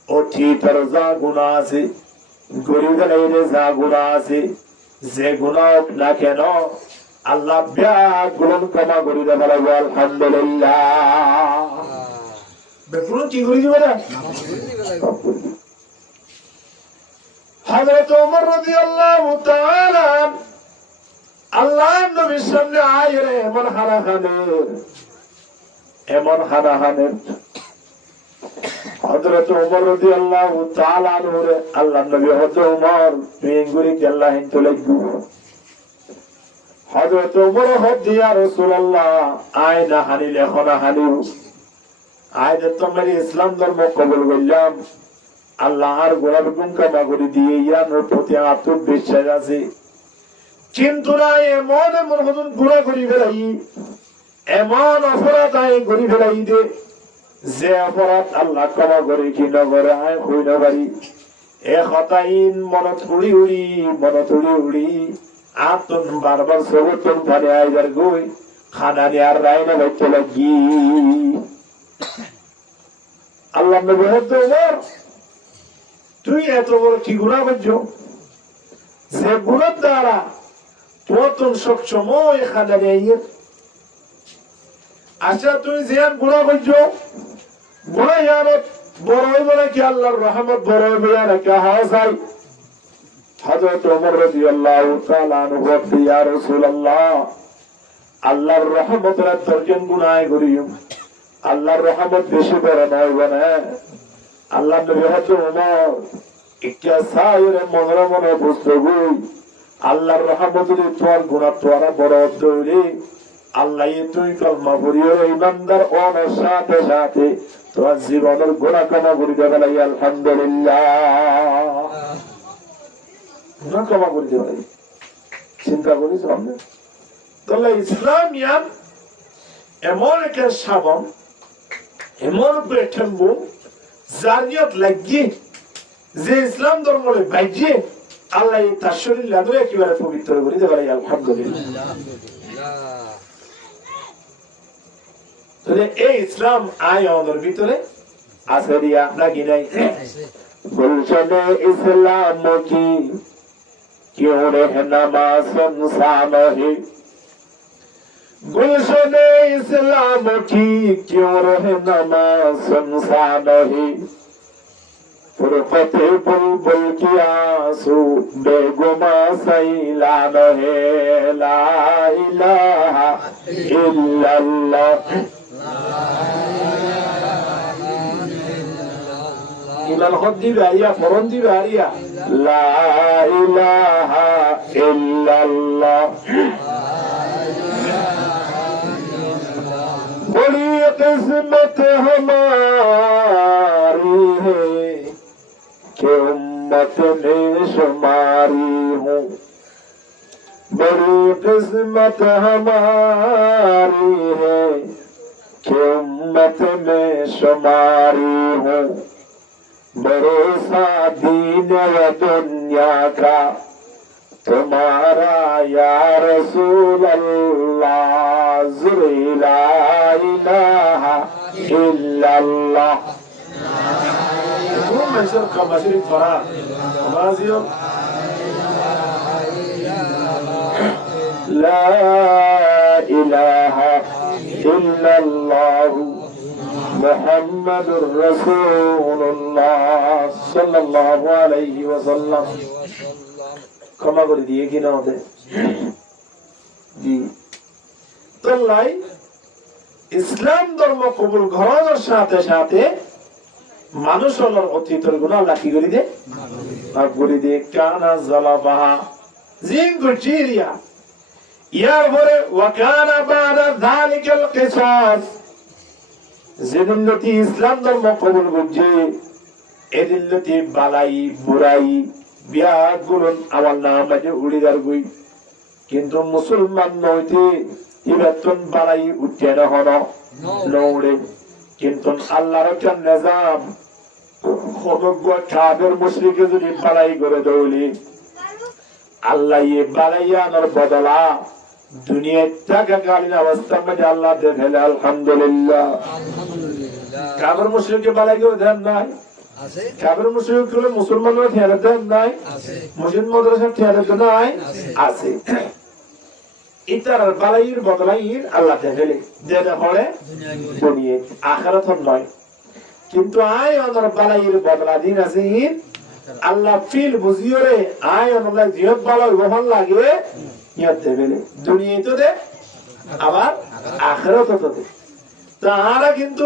অতীতের যা গুনাহ আছে গরিবের যা গুনাহ আছে যে গুনাহ না কেন আল্লাহ ব্যাগুলো ক্ষমা করে দেবে আলহামদুলিল্লাহ। বেগুলো কি করে দিবে না? হযরত ওমর রাদিয়াল্লাহু তাআলা আল্লাহর নবীর সামনে আইরে এমন হানাহানের হযরত ওমর রাদিয়াল্লাহু তাআলা নূরে আল্লাহর নবী হযরত ওমর পেঙ্গুরি আল্লাহ চলে গেল। হযরত ওমর হদি ইয়া রাসূলুল্লাহ আয়না হানিলে খনা হানিউ আইতে তোমরা ইসলাম ধর্ম কবুল করলাম, আল্লাহর গোলাপ গুণকামা করে দিয়ে ইয়ানোর প্রতি আত্মবিশ্বাস আছে, কিন্তু না এমন এমন হতুন গুণা করি ফেলাই, এমন অপরাধ আয় করি ফেলাই দে যে অপরাধ আল্লাহ ক্ষমা করে কি নগরে আয় হই না পারি। এ হতাইন মনত উড়ি উড়ি আতন বারবার সবতন পারে আইবার গই খানানি আর রাইনা বাইতে লাগি। আল্লাহ নবী হযরত ওমর তুই এত বড় কি গুনাহ করছো যে গুনাহ দ্বারা তোর সবসময় খানানি আইয়ে। আচ্ছা তুই যে গুনাহ করছো গুনাহ ইয়ানত বড় হইব নাকি আল্লাহর রহমত বড় হইবে নাকি হাওয়া যায়? হযরত ওমর রাদিয়াল্লাহু তাআলা আনহু ইয়া রাসূলুল্লাহ আল্লাহর রহমতের তরজন গুনাহ করিও, আল্লাহর রহমত বেশি বড় নয় বনে। আল্লাহ নবী হযরত ওমর ইচ্ছা সাইরে মনে মনে বুঝতে গই আল্লাহর রহমত যদি তোর গুনাহ তোরা বড় হইলে আল্লাহ তুই কলমা পড়িও ইমানদার ওনার সাথে সাথে তোর জীবনের গুনাহ ক্ষমা করে দেবে আলহামদুলিল্লাহ। গুনাহ ক্ষমা করে দেবে চিন্তা করিস আমরা তাহলে ইসলাম ইয়ান এমন একটা সাবন এমন করে ঠেলবো যার নিয়ত লাগিয়ে যে ইসলাম ধর্মে বাইজিয়ে আল্লাহ তার শরীর লাগলে একেবারে পবিত্র করে দিতে পারে আলহামদুলিল্লাহ তাহলে এই ইসলাম আয় আমাদের ভিতরে আছে দিয়া নাকি নাই গুলশনে ইসলাম কি क्यों रहनमा संसान है गुलशने इस्लाम की क्यों रहनमा संसान है फुरकते बुलबुल की आंसू बेगुमा सैलान है ला इलाहा इल्लल्लाह ইমান হদ দিবে আরিয়া ফরন দিবে আরিয়া লা ইলাহা ইল্লাল্লাহ বড়ি কিসমত हमारी है कि उम्मत में शुमारी हूँ बड़ी किस्मत हमारी है कि उम्मत में शुमारी हूँ भरोसा दीन व दुनिया का तुम्हारा या रसूल अल्लाह ज़ुरी ला इलाहा इल्लल्लाह वो मैसर कमाशरी फरा बाजियो ला इलाहा इल्लल्लाह मुहम्मदुर रसूलुल्लाह सल्लल्लाहु अलैहि वसल्लम ক্ষমা করে দিয়ে কি না হবে জি তাহলে ইসলাম ধর্ম কবুল করার সাথে সাথে মানুষ হলোর অতীতের গুনাহ আল্লাহ কি করে দে মাফ করে দে কানা জালাবাহা জিন গুচিরিয়া ইয়ার পরে ওয়া কানা বাদা যালিকাল কিসাস যেদিনটি ইসলাম ধর্ম কবুল করছে এদিনটি বালাই বুড়াই বিয়া গুলন আমার নাম আছে উড়িদার বই কিন্তু মুসলমান নইতে ইবাতন বালাই উঠে না হন নৌড়ে কিন্তু আল্লাহর একটা নিজাম খবগ কাফের মুশরিকে যদি বালাই করে দৌলি আল্লাহ এই বালাইয়ানোর বদলা দুনিয়ায় থাকাকালীন অবস্থার মধ্যে আল্লাহ দেখেন আলহামদুলিল্লাহ কাফের মুশরিককে বালাই করে দেন নাই কাফের মুশরিক হলে মুসলমানরা ঠেলে দেন নাই মুসলিম মাদ্রাসা ঠেলে দেন নাই আছে ইতার বালাইয়ের বদলাইয়ের আল্লাহ দেখেলে যেটা হলে দুনিয়া আখিরাত নয় কিন্তু আয় ওনার বালাইয়ের বদলা দিন আছে আল্লাহ ফিল বুঝিওরে আয় ওনার জিয়ত বালাই বহন লাগে দুনিয়ায় তো দে আবার আখিরাত তো দে তারা কিন্তু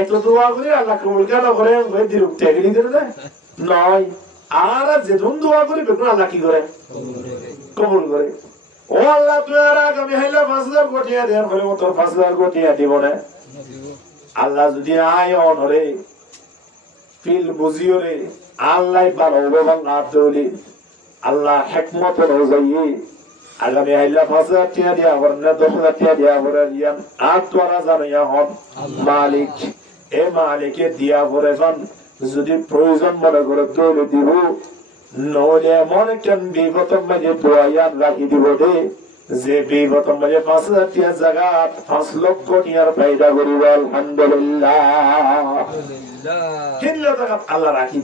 এত দোয়া করে আল্লাহ কবুল কেন করে দিরুক ত্যাগি দিতে না নয় আর যেদিন দোয়া করি বেগুন আল্লাহ কি করে কবুল করে ও আল্লাহ তুই আর আগামী হাইলে 5000 কোটিয়া দেন বলে তোর 5000 কোটিয়া দিব না আল্লাহ যদি আয় অনরে ফিল বুঝিওরে আল্লাহ ভালো ভগবান না দলি আল্লাহ হিকমত অনুযায়ী আগামী হাইলা 5000 টাকা দিয়া হন না 10000 টাকা দিয়া ভরে দিয়াম আর তোরা জানিয়া হন মালিক এ মালিকে দিয়া ভরে যান যদি প্রয়োজন মনে করে দৌড়ে দিব নইলে এমন একটা বিপদের মাঝে দোয়াইয়ান রাখি দিব দে যে বিপদের মাঝে 5000 টাকা জায়গা 5 লক্ষ টাকার ফায়দা করিব আলহামদুলিল্লাহ কিল্লা টাকা আল্লাহ রাখি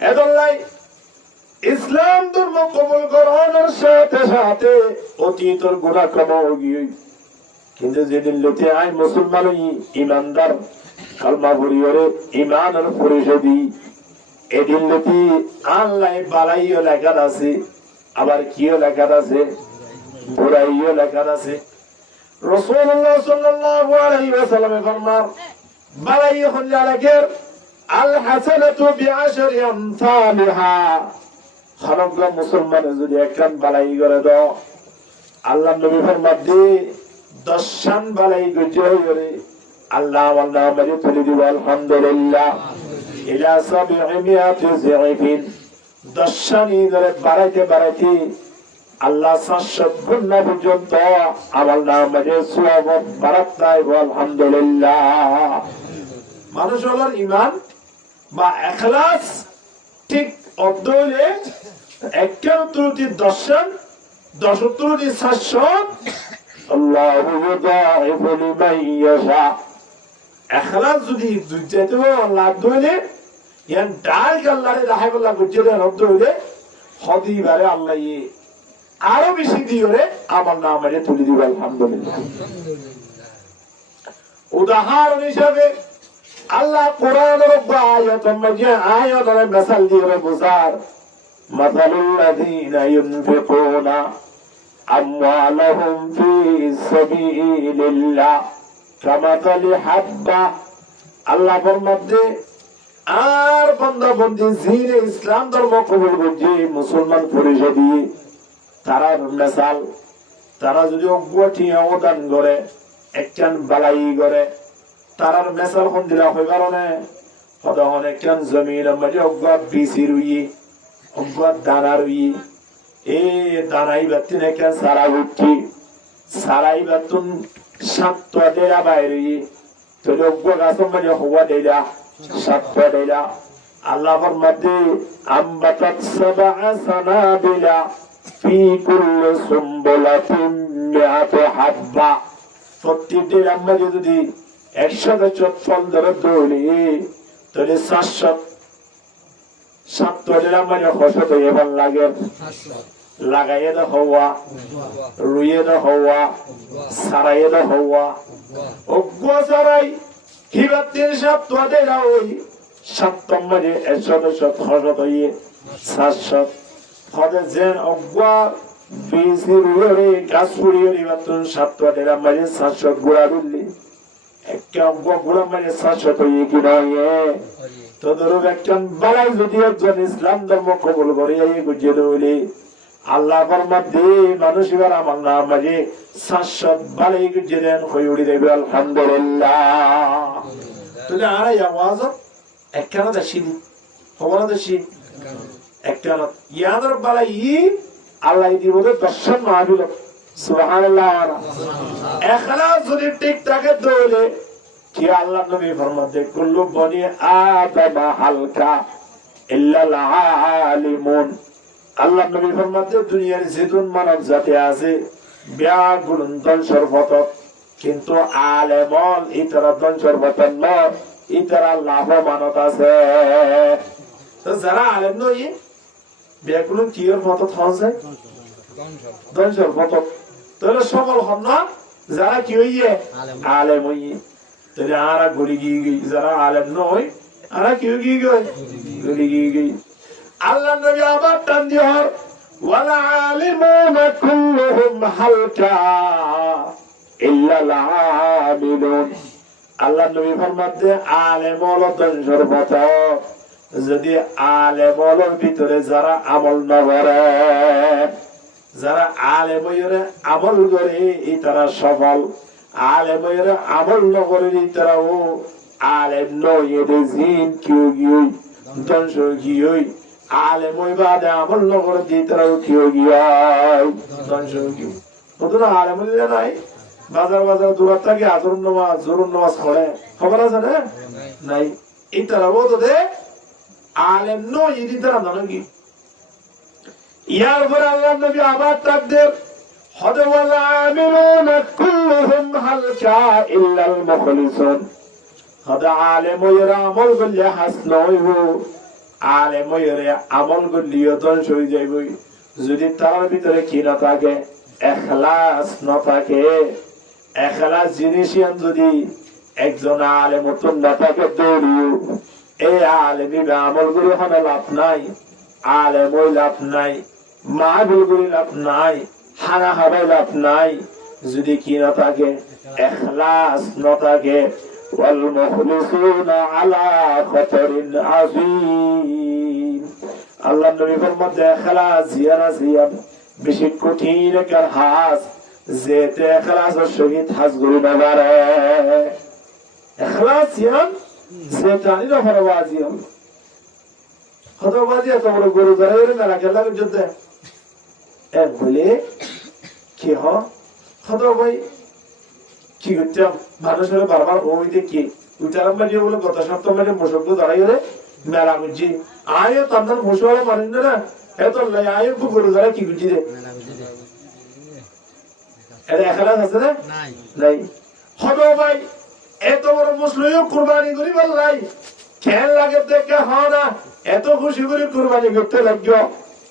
এদল্লাই ইসলাম ধর্ম কবুল করানোর সাথে সাথে অতীতের গুনাহ ক্ষমা হয়ে কিন্তু যেদিন লোকে আয় মুসলমান ইমানদার কালমা পড়িওরে ইমানের পরিষদি এদিন লোকে আল্লাহ বালাইও লেখা আছে আবার কিও লেখা আছে বুড়াইও লেখা আছে রাসূলুল্লাহ সাল্লাল্লাহু আলাইহি ওয়াসাল্লাম ফরমান বালাই হল লেখের আল হাসানাতু বিআশরি আমসালিহা খারাপগা মুসলমান যদি একখান বালাই করে দাও আল্লাহ নবী ফরমান দি 10 শান বালাই গজরে আল্লাহ আল্লাহ মাঝে তুলে দিব আলহামদুলিল্লাহ ইলা 700 জিফিন 10 শানি ধরে বাড়াইতে বাড়াইতে আল্লাহ 700 গুণ পর্যন্ত আমার নামে সওয়াব বারাত নাই। আলহামদুলিল্লাহ। মানুষ হলোর ঈমান বা ইখলাস ঠিক অর্থ হইলে একটা ত্রুটি দর্শন 10 ত্রুটি 700 আল্লাহু ইউদাইফু লিমান ইয়াশা। ইখলাস যদি দুইটাতে লাভ হইলে ইয়ান ডাইরেক্ট আল্লাহরে রাহিবুল্লাহ বুঝিয়ে অর্থ হইলে হদি বারে আল্লাহ আরো বেশি দিয়ে আমার নামে তুলে দিবে। আলহামদুলিল্লাহ। উদাহরণ হিসাবে আল্লাহ কোরআনের আয়াতের মিসাল দিয়ে বুঝার মাসালুল্লাযীনা ইউনফিকুনা আমওয়ালাহুম ফি সাবিলিল্লাহ কামাসালি হাব্বা। আল্লাহ ফরমাতে আর বান্দা বন্দী জিনে ইসলাম ধর্ম কবুল করছে মুসলমান পরিষদী তারা মিসাল তারা যদি অজ্ঞটিয়া দান করে একখান বালাই করে তারার মেসাল কোন দিলা হই কারণে হদা অনেকখান জমির মাঝে অজ্ঞ বিসি রুই অজ্ঞ দানা রুই এ দানাই বাতিন একখান সারা উঠছি সারাই বাতুন 7টা দেরা বাইরে তাহলে অজ্ঞ গাছের মাঝে হওয়া দেলা 7টা দেলা আল্লাহ ফরমাতে আমবাতাত 7 সানাবিলা ফি কুল্লি সুমবুলাতিন মিআতু হাব্বা। প্রত্যেকটি আমাদের যদি 100 ফল ধরে দৌড়ি তাহলে 770 আমাদের ফসল এবার লাগে লাগাইয়ে দা হওয়া রুইয়ে দা হওয়া সারাইয়ে দা হওয়া অজ্ঞ সারাই হিবার 3 দেরা ওই 7 মাঝে 100 ফসল হইয়ে 700 হদে যেন অজ্ঞ বিসি রুইয়ে গাছ ফুরিয়ে বাতুন 7 দেরা মাঝে 700 গুড়া রুললি একটা অজ্ঞ গুড়া মাঝে 700 হইয়ে কি নয় তো ধরো একজন বালাই যদি একজন ইসলাম ধর্ম কবুল করে বুঝিয়ে দিলে আল্লাহ ফরমাতে মানুষ এবার আমার নাম মাঝে 700 বালাই বুঝিয়ে দেন হয়ে উড়ে দেবে। আলহামদুলিল্লাহ। তাহলে আর এই আওয়াজ একখানা দেশি খবর দেশি একখানা ইয়াদের বালাই আল্লাহ দিব দর্শন মাহবিল। সুবহানাল্লাহ। ইখলাস যদি ঠিক থাকে তাহলে কি আল্লাহ নবী ফরমাতে কুল্লু বনি আদম হালকা ইল্লাল আলিমুন। আল্লাহ নবী ফরমাতে দুনিয়ার যেতুন মানব জাতি আছে ব্যাগুণ ধ্বংসর পথ কিন্তু আলেমল ইতারা ধ্বংসর পথ নয় ইতারা লাভবানত আছে। তো যারা আলেম নয় ব্যাগুণ কিয়র পথ হচ্ছে ধ্বংসর পথ তাহলে সকল হন না যারা কি হইয়ে আলেম হইয়ে তাহলে আরা গলি গিয়ে গই যারা আলেম নয় আরা কি গিয়ে গই গলি গিয়ে গই। আল্লাহ নবী আবার টান দিয়ার ওয়ালা আলিমুনা কুল্লুহুম হালকা ইল্লাল আমিলুন। আল্লাহ নবী ফরমাতে আলেম হলো ধ্বংসের পথ যদি আলেম হলোর ভিতরে যারা আমল না করে যারা আলেম হইরে আমল করে এই তারা সফল আলেম হইরে আমল না করে এই তারাও আলেম নয় এদের জিন কিউ গিয়ে ধ্বংস গিয়ে আলেম হই বাদে আমল না করে এই তারাও কিউ গিয়ে ধ্বংস গিয়ে কতটা আলেম হইলে নাই বাজার বাজার দূর থেকে জরুর নামাজ পড়ে খবর আছে না নাই এই তারাও তো দে আলেম নয় এই তারা জানো কি। ইয়ার পরে আল্লাহ নবী আবার তাকদের হদে ওয়াল আমিলুনা কুল্লুহুম হালকা ইল্লাল মুখলিসুন। হদে আলেম হইরা আমল করলে হাসন হইব আলেম হইরা আমল করলিও ধ্বংস হয়ে যাইব যদি তার ভিতরে কি না থাকে ইখলাস না থাকে। ইখলাস জিনিসিয়ান যদি একজন আলেম মতন না থাকে দৌড়িও এই আলেমি আমল করে হনে লাভ নাই আলেম হই লাভ নাই মাহফিল করে লাভ নাই হানা হাবাই লাভ নাই যদি কি না থাকে ইখলাস না থাকে। ওয়াল মুখলিসুনা আলা খাতারিন আযীম। আল্লাহ নবী ফরমাতে ইখলাস জিয়ানা জিয়ান বেশি কঠিন কার হাস যেতে ইখলাসের সহিত হাস গুরু না পারে ইখলাস জিয়ান যে জানি না ফরওয়াজিয়ান হতবাজি এত বড় গরু যারা এর মেলা খেলা যুদ্ধে বলে কি হতো ভাই কি করতাম মানুষের বারবার ওই দেখি উচ্চারণ বাজে বলে গত সপ্তাহ মাঝে মুসক ধরাই গেলে মেলা করছি আয়ও তার মুসওয়ালা মানুষ না এত আয়ও খুব গরু ধরা কি করছি রে এটা এখানে আছে না নাই হতো ভাই এত বড় মুসলিম কুরবানি করি বললাই খেয়াল লাগে দেখে না এত খুশি করে কুরবানি করতে লাগলো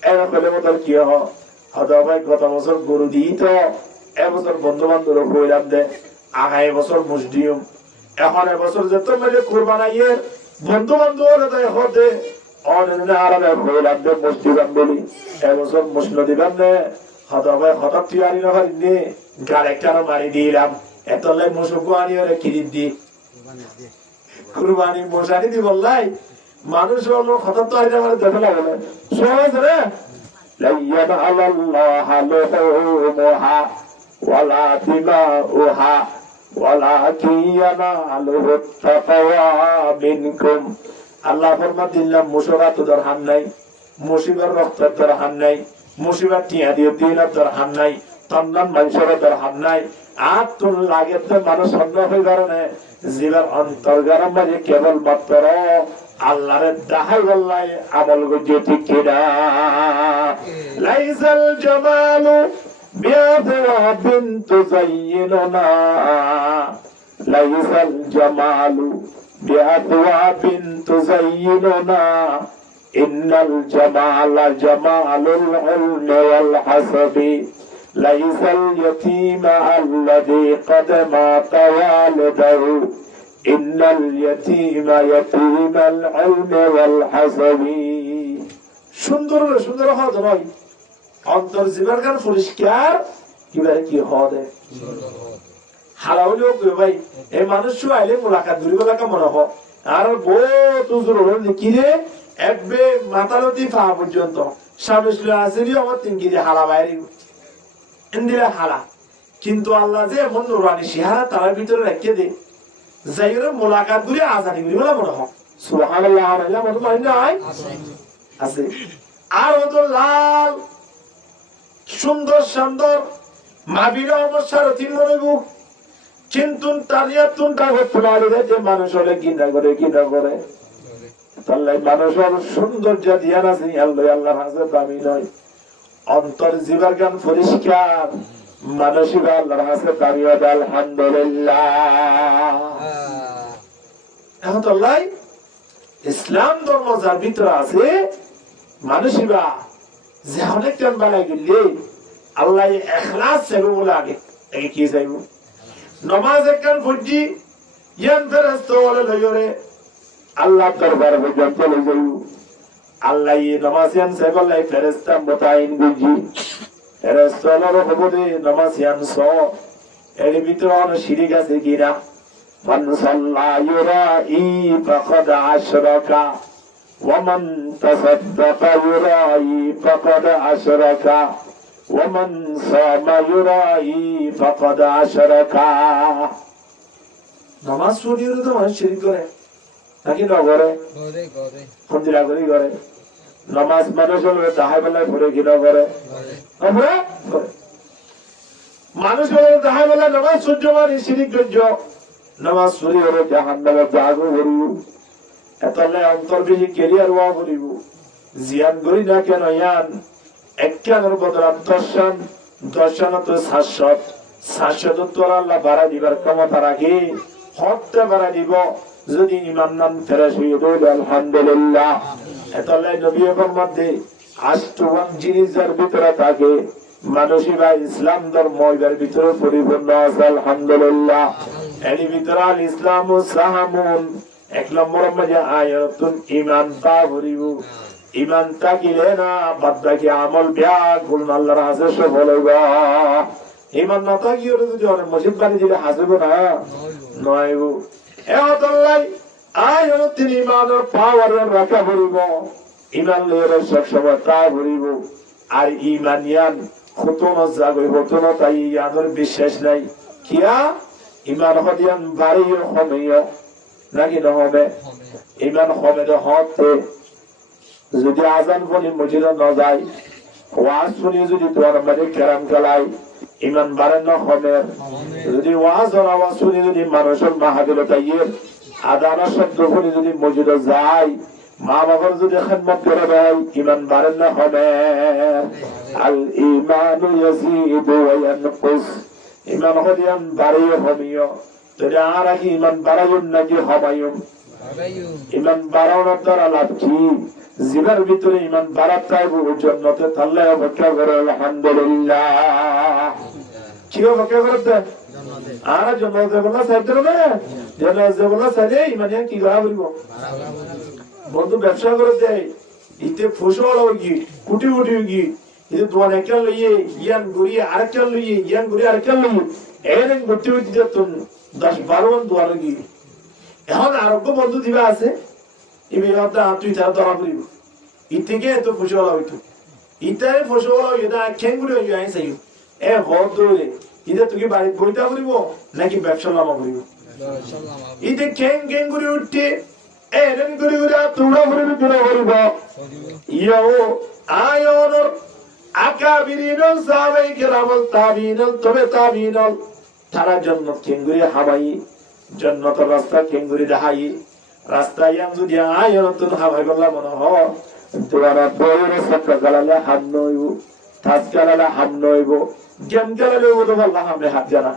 এরা পেলে মতো কি হতো ভাই গত বছর গরু দিই তো এবছর বন্ধু বান্ধব হইলাম দে আগামী বছর মুসলিম এখন এবছর যত মেরে কুরবানাইয়ের বন্ধু বান্ধব হতে অনেক আরামে হইলাম দে মুসলিম বলি এবছর মুসলিম দিলাম দে হতো ভাই হঠাৎ তুই আনি না পারিনি গাড়ি একটা মারি দিলাম এত লাই মুসুক আনি ওরে কিরিত দি কুরবানি মশানি দি বললাই মানুষ হলো হঠাৎ তো আইনা মানে দেখে লাগলে সহজ রে লাইয়ানা আল্লাহ লুহুমুহা ওয়ালা দিমাউহা ওয়ালাকিন ইয়ানালুহু তাকওয়া মিনকুম আল্লাহ ফরমান দিলাম মুসরা তো দরহান নাই মুসিবার রক্ত দরহান নাই মুসিবার টিয়া দিয়ে দিলাম দরহান নাই তন্নান মানুষের দরহান নাই আর তোর লাগে তো মানুষ অন্য হয়ে কারণে জীবের অন্তর্গরম মাঝে কেবল মাত্র আল্লাহরে দাহাই বললাই আমল গজিয়ে ঠিক কিনা লাইসাল জামালু বিআথওয়াবিন তুযায়্যিনুনা লাইসাল জামালু বিআথওয়াবিন তুযায়্যিনুনা ইন্নাল জামালা জামালুল ইলমি ওয়াল হাসাবি ليس اليتيم الذي قد مات والده إن اليتيم يتيم العلم والحسب সুন্দর সুন্দর হদ ভাই অন্তর জীবন গান পরিষ্কার কিভাবে কি হদে হালাউলেও কই ভাই এই মানুষ আইলে মোলাকাত দুরিবেলা মনে হ আর বহুত উজুর হল কি রে একবে মাতালতি পা পর্যন্ত সাবেশল আসিরি আমার তিনগিরি হালা বাইরে ইন্দিরা হালা কিন্তু আল্লাহ যে এমন নুরানি সিহারা তার ভিতরে রেখে দে যাইরে মোলাকাত গুলি আজানি গুলি বলা মনে হয় সুবহানাল্লাহ আল্লাহ মত মানে নাই আছে আর ওতো লাল সুন্দর সুন্দর মাবিরা অবস্থার তিন মনেবু কিন্তু তারিয়া তুনটা হতলালে যে মানুষ হলে কিনা করে তাহলে মানুষের সৌন্দর্য দিয়া আছে আল্লাহ আল্লাহর হাতে দামি নয় অন্তর জীবন গান পরিষ্কার মানসিক আল্লাহর হাতে দামি হবে আলহামদুলিল্লাহ এখন তো আল্লাহ ইসলাম ধর্ম যার ভিতরে আছে মানসিবা যে অনেক টান বানাই গেলে আল্লাহ ইখলাস চাইব বলে আগে কি চাইব নমাজ একখান ফুজি ইয়ান ফেরেশতা বলে লইরে আল্লাহ দরবার পর্যন্ত লই যাইব আল্লাহ নমাজিয়ান সাহেবাল্লাহ ফেরেশতা মোতায়েন বুঝি ফেরেশতার খবরে নমাজিয়ান সো এর ভিতরে অনেক শিরিক আছে কিনা মান সাল্লা ইউরাই ফাকাদ আশরাকা ওয়া মান তাসাদ্দাকা ইউরাই ফাকাদ আশরাকা ওয়া মান সামা ইউরাই ফাকাদ আশরাকা নামাজ পড়িও তো মানুষ শিরিক করে নাকি নগরে মন্দিরা করে নামাজ মানুষ হলে দাহাই বেলায় পড়ে কি নগরে মানুষ হলে দাহাই বেলায় নামাজ সূর্য মারি শিরিক গঞ্জ নামাজ পড়ি হলে জাহান্নামে জাগো করিব এতলে অন্তর্বিহী কেরিয়ার ওয়া করিব জিয়ান করি না কেন ইয়ান একখানের বদলা দর্শন তো শাশ্বত তোর আল্লাহ বাড়া দিবার ক্ষমতা রাখি হত্যা বাড়া দিব যদি ইমান নাম ফেরাস হয়ে রইল আলহামদুলিল্লাহ এতলে নবী মধ্যে আষ্টমান জিনিসের ভিতরে থাকে মানুষই বা ইসলাম ধর্ম এর ভিতরে পরিপূর্ণ আছে আলহামদুলিল্লাহ এর ভিতরে আল ইসলাম ও সাহামুন এক নম্বর মধ্যে আয়াতুন ইমান তা ভরিব ইমান থাকিলে না বাদ বাকি আমল ব্যাকুল আল্লাহর কাছে সফল হইবা ইমান না থাকিও যদি অনেক মসজিদ বানিয়ে দিলে হাসিব না নয় তিনি ইমানের পাওয়ারের রাখা ভরিব ইমান লইলে সবসময় তা ভরিব আর ইমানিয়ান হতন জাগই হতন তাই ইয়ানোর বিশ্বাস নাই কিয়া ইমান হদিয়ান বাড়িও হমেও নাকি নহবে ইমান হমে হতে যদি আজান বলি মসজিদে ন যায় ওয়াজ শুনি যদি তোমার মাঝে কেরাম কালাই ইমান বাড়েন না হমের যদি ওয়াজ আওয়াজ শুনি যদি মানুষের মাহাদিল তাইয়ের আদানা শব্দ শুনি যদি মসজিদে যায় মা বাবার যদি খেদমত করে দেয় ইমান বাড়েন না হমের আল ইমানু ইয়াজিদু ওয়া ইয়ানকুস ইমান হদিয়ান বাড়িয়ে হমিও তাহলে আর কি ইমান বাড়াইন নাকি হমায়ুন ইমান বাড়ানোর দ্বারা লাভ কি জীবনের ভিতরে ইমান বাড়াত চাইব জন্নতে তাল্লাহ অপেক্ষা করে আলহামদুলিল্লাহ কি অপেক্ষা করতে আর জন্নতে বলা চাইতে হবে জন্নতে বলা চাইলে ইমানে কি করা বলব বন্ধু ব্যবসা করে দেয় ইতে ফসল হয়ে কুটি কুটি গিয়ে ಇದು ದೋನ್ ಎಕ್ಕಲ್ ಲইয়ে ইয়ান গুরি আরেকল লইয়ে ইয়ান গুরি আরেকল লইয়ে এরেন গতি হইতে যতন 10 12 জন দোয়ার গি এখন আরোগ্য বন্ধু দিবা আছে ইবে কথা তুই তার ধরা করিব ইতিকে তো ফসল হইতো ইতারে ফসল হইতা কেঙ্গুরি হই আইছাই এ হদরে ইদে তুই বাড়ি বইতা করিব নাকি ব্যবসা লামা করিব ইদে কেঙ্গুরি উঠতে এরেন গুরি গুরা তুড়া করিব তুড়া করিব ইয়ো আয়োনর আকাবিরিনল সাহাবায়ে কেরামল তাবিইনল তবে তাবিইনল তারা জান্নাত কেঙ্গুরি হাবাই জান্নাতের রাস্তা কেঙ্গুরি দেখাই রাস্তা ইয়াম যদি আয়নতুন হাবাই বললা মনে হ তোরা বইরে সক্কা গালালে হাম নইব তাজ গালালে হাম নইব গেম গালালে ও তো আল্লাহ হামে হাত জানা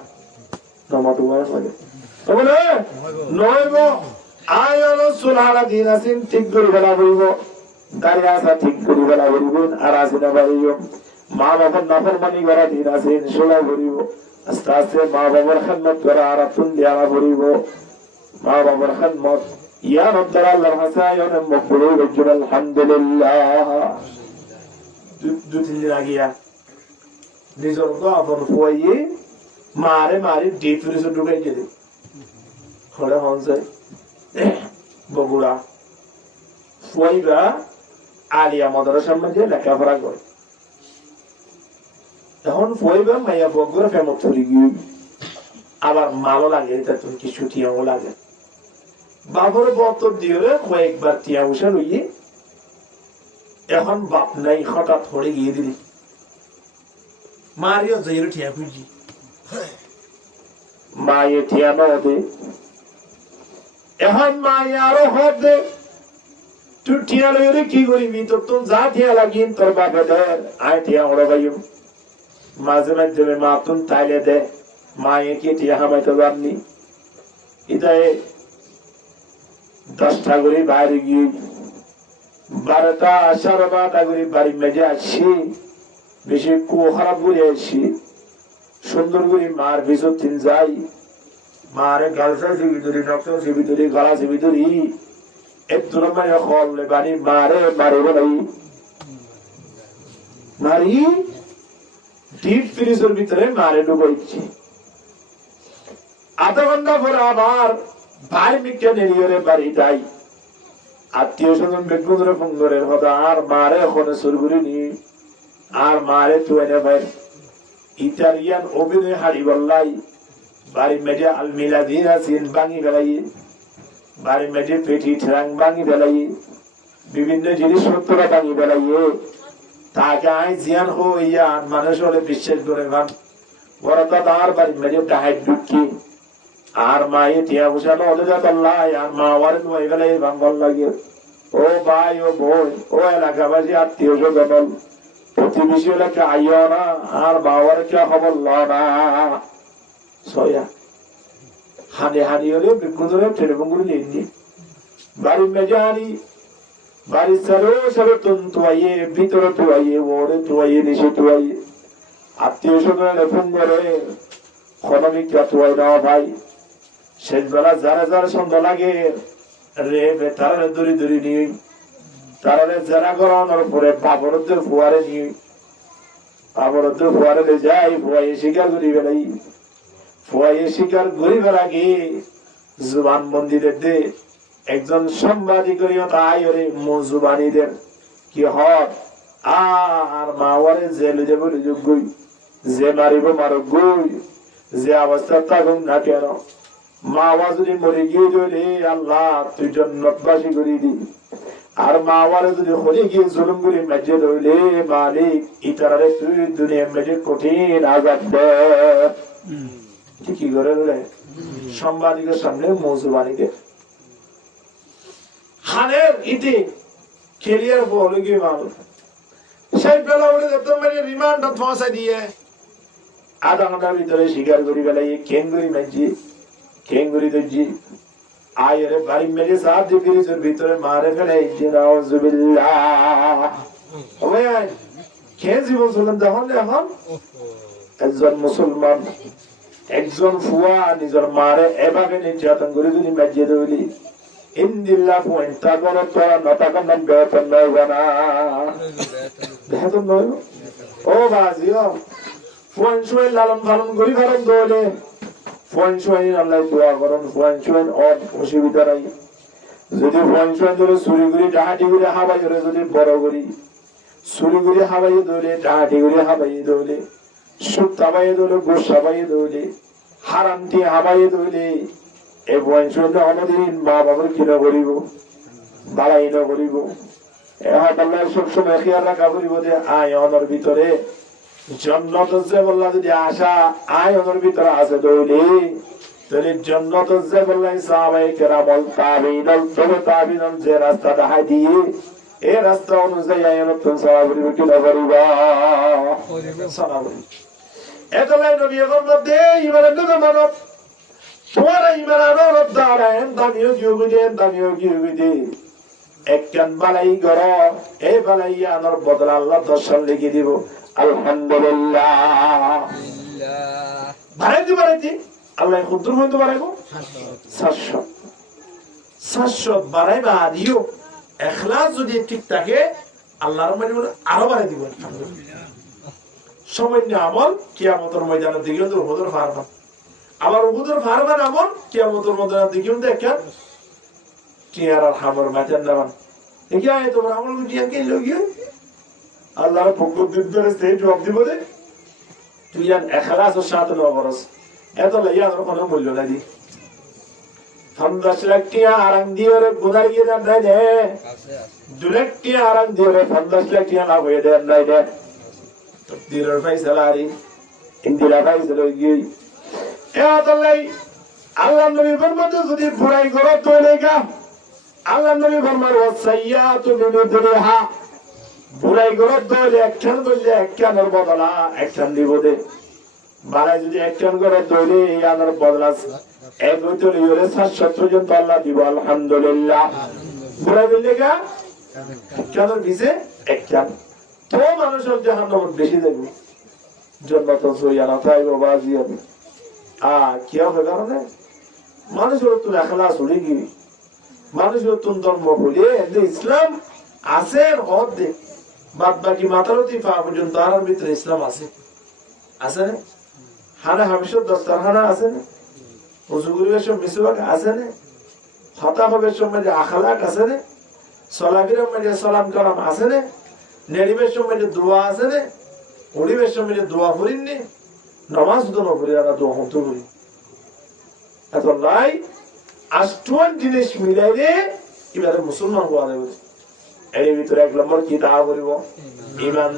নমাত ওয়া লাগে তবে নইব আয়ন সুলহারা দিন আসিন ঠিক করে বলা বইব দাঁড়িয়ে আসা ঠিক করি বেলা করিবেন আর আসি না পারিব মা বাবার নাফরমানি করা দিন আসেন সোলা করিব আস্তে আস্তে মা বাবার খেদমত করা আর আতুন দিয়া করিব মা বাবার খেদমত ইয়া রব্বাল আল্লাহর হাসায়ন মকবুল হইল আলহামদুলিল্লাহ দু তিন দিন আগিয়া নিজর তো আপন ফুয়াইয়ে মারে মারে ডিফিউজে ঢুকাই দিলে হলে হনছে বগুড়া ফুয়াইবা আলিয়া মাদ্রাসার মধ্যে লেখাপড়া করে তখন ফুয়াইবা মাইয়া বগুড়া ফেমত করি গিয়ে আবার মালও লাগে এটা তুমি কিছু টিয়াও লাগে বাবর বতর দিয়ে কয়েকবার টিয়া উষা লইয়ে এখন বাপ নাই হঠাৎ হরে গিয়ে দিলি মারিও যাইরো টিয়া খুঁজি মায়ে টিয়া নদে এখন মায়ে আরো হদে তুই টিয়া লইরে কি করিবি তোর তো যা টিয়া লাগিন তোর বাপে দেয় আয় টিয়া ওরা ভাইও মাঝে মাঝে মা তুন তাইলে দে মায়ে কি টিয়া হামাইতে জাননি ইতায় 10টা করে বাইরে গিয়ে 12টা 12:30 করে বাড়ি মেজে আসছি বেশি খারাপ করে আসছি সুন্দর করে মার ভিতর তিন যাই মারে গালসা ভিতরে নকশা ভিতরে গলা ভিতরে একটু মানে হলে বাড়ি মারে মারে বলাই মারি ডিপ ফ্রিজের ভিতরে মারে ঢুকাইছি আধা ঘন্টা পরে আবার ভাই মিকে নেড়িয়ে বাড়ি যাই আত্মীয় স্বজন বেগুনের ফোনের হতো আর মারে ওখানে সুরগুলি নি আর মারে তুয়ানে ভাই ইটালিয়ান অভিনয় হারি বললাই বাড়ি মেজে আলমিলা দিয়ে আসেন ভাঙি বেলাই বাড়ি মেজে পেটি ঠ্যাং ভাঙি বেলাই বিভিন্ন জিনিসপত্র ভাঙি বেলাইয়ে তাকে আই জিয়ান হইয়া মানুষ হলে বিশ্বাস করে ভাব বড় তার বাড়ি মেজে ডাহাই ঢুকি আর মায়ে টিয়া বসানো ওদের আল্লাহ আর মা ওয়ারে হয়ে গেলে ভাঙ্গল লাগে ও ভাই ও বোন ও এলাকাবাসী আত্মীয় স্বজন প্রতিবেশী এলাকা আইও না আর বাবার কে খবর ল না সয়া হানি হানি হলে বিক্ষুদরে টেলিফোন করে নিয়ে বাড়ির মেজে আনি বাড়ির সারো সারো তুয়াইয়ে ভিতরে তুয়াইয়ে ওরে তুয়াইয়ে নিচে তুয়াইয়ে আত্মীয় স্বজন ফোন করে ক্ষণমিকা তুয়াই দেওয়া ভাই শেষ বেলা যারা যারা সন্ধ্যা লাগে রে তারা দূরে দূরে নিয়ে তারা যারা করানোর পরে বাবরদের ফুয়ারে নিয়ে বাবরদের ফুয়ারে যাই ফুয়াই শিকার করি বেলাই ফুয়াই শিকার করি বেলাগে জুবান মন্দিরের দে একজন সাংবাদিকরিও তাই ওরে মজুবানীদের কি হক আর মাওয়ারে জেলে যে বলে যোগ্যই যে মারিব মারো গই যে অবস্থা থাকুন না কেন মা যদি মরে গিয়ে চলে আল্লাহ তুই জন্নতবাসী করে দি আর মা আমার যদি হলে গিয়ে জুলুম করে মেজে ধরলে মালিক ইতারে তুই দুনিয়া মেজে কঠিন আজাদ দে কি করে বলে সাংবাদিকের সামনে মৌজুবানিকে খানের ইতি ক্যারিয়ার বলে গিয়ে মানুষ সেই বেলা উঠে একদম মেরে রিমান্ড ফাঁসা দিয়ে আধা ঘন্টার ভিতরে শিকার করি বেলায় কেঙ্গুরি মেজি কেঙ্গুরি দর্জি আয়ের বাড়ি মেরে সাত ডিগ্রিজের ভিতরে মারে ফেলে কে জীবন চলেন তাহলে এখন একজন মুসলমান একজন ফুয়া নিজের মারে এভাবে নির্যাতন করে যদি মেজিয়ে দৌলি ইন্দিল্লা পয়েন্টটা করো তোরা নটাকা নাম বেতন নয় না বেতন নয় ও বাজিও ফোন শুয়ে লালন পালন করি কারণ দৌলে ফোন শুয়ে আল্লাহ দোয়া করুন ফোন শুয়ে অসুবিধা নাই যদি ফোন শুয়ে ধরে চুরি করি ডাহাটি করে হাবাই ধরে যদি বড় করি চুরি করে হাবাই দৌলে ডাহাটি করে হাবাই দৌলে সুখ তাবাই দৌলে গোস হাবাই দৌলে হারান্তি হাবাই দৌলে এই ফোন শুয়ে অনদিন মা বাবার কিনা করিব বাড়াই না করিব আল্লাহ সবসময় খেয়াল রাখা করিব যে আয়নের ভিতরে জন্নত যে বললা যদি আশা আয়নের ভিতরে আছে দৌলি তাহলে জন্নত যে বললাই সাহাবায়ে কেরামল তাবিঈন তবে তাবিঈন যে রাস্তা দেখাই দিয়ে এই রাস্তা অনুযায়ী আয়নত সাহাবায়ে কি না করিবা সালাম এতলাই নবীর মধ্যে ইমানের নবী মানব তোমার ইমানের দ্বারায়ন দামিও গিয়ে একখান বালাই গর এই বালাই আনার বদলা আল্লাহ দর্শন লিখে দিব আলহামদুলিল্লাহ বাড়াইতে আল্লাহ ক্ষুদ্র হইতে বাড়াইবো 700 বাড়াইবা দিও এখলাস যদি ঠিক থাকে আল্লাহর মানে আরো বাড়াই দিব সামান্য আমল কিয়ামতের ময়দানের দিকে উহুদের ফারমান আবার উহুদের ফারমান আমল কিয়ামতের ময়দানের দিকে দেখেন টিয়ার হামর মাঝে নামান দেখি আয় তোমরা আমল গুটিয়া কে লগিয়ে আল্লাহর পক্ষ দিবরে সে জবাব দিব দে তুই আর ইখলাসের সাথে নবরস এত লাইয়া আর কোনো মূল্য নাই দি 50 লাখ টিয়া আরাম দিয়ে রে গুনার গিয়ে দেন নাই দে 2 লাখ টিয়া আরাম দিয়ে রে 50 লাখ টিয়া না হয়ে দেন নাই দে তকদিরের ফয়সালারি ইন্দিরা ফয়সালা গিয়ে এত লাই আল্লাহ নবী ফরমাতে যদি বুরাই করো তো লেগা আল্লাহ নবী ফরমার ওয়াসাইয়াতু বিমিদরিহা বুরাই করো তো একখান বললে একখানের বদলা একখান দিব দে বাড়াই যদি একখান করে তৈরি এই আনার বদলা এক হইতে লিওরে 700 পর্যন্ত আল্লাহ দিব আলহামদুলিল্লাহ বুরাই বললে গা একখানের ভিসে একখান তো মানুষের জাহান্নাম বেশি দেখবে জান্নাত সইয়ানা তাইব বাজি হবে কি হবে কারণে মানুষের তুমি এখলাস হলে কি মানুষের তুমি ধর্ম হলে ইসলাম আছে হদ দে বাদ বাকি মাতারতি পা পর্যন্ত আর ভিতরে ইসলাম আছে আছে না হানা হাবিষের দস্তারখানা আছে না উজুগুরির সব মিসওয়াক আছে না হতা হবে সময় যে আখলাক আছে না সলাবিরের মধ্যে সালাম কালাম আছে না নেড়িবের সময় যে দোয়া আছে না উড়িবের সময় যে দোয়া করিনি নামাজ দোনো করি আর দোয়া হতে করি এত নাই আষ্টুয়ান জিনিস মিলাইলে এবারে মুসলমান হওয়া যাবে এর ভিতরে 1 নম্বর কি তা বলবো ইমান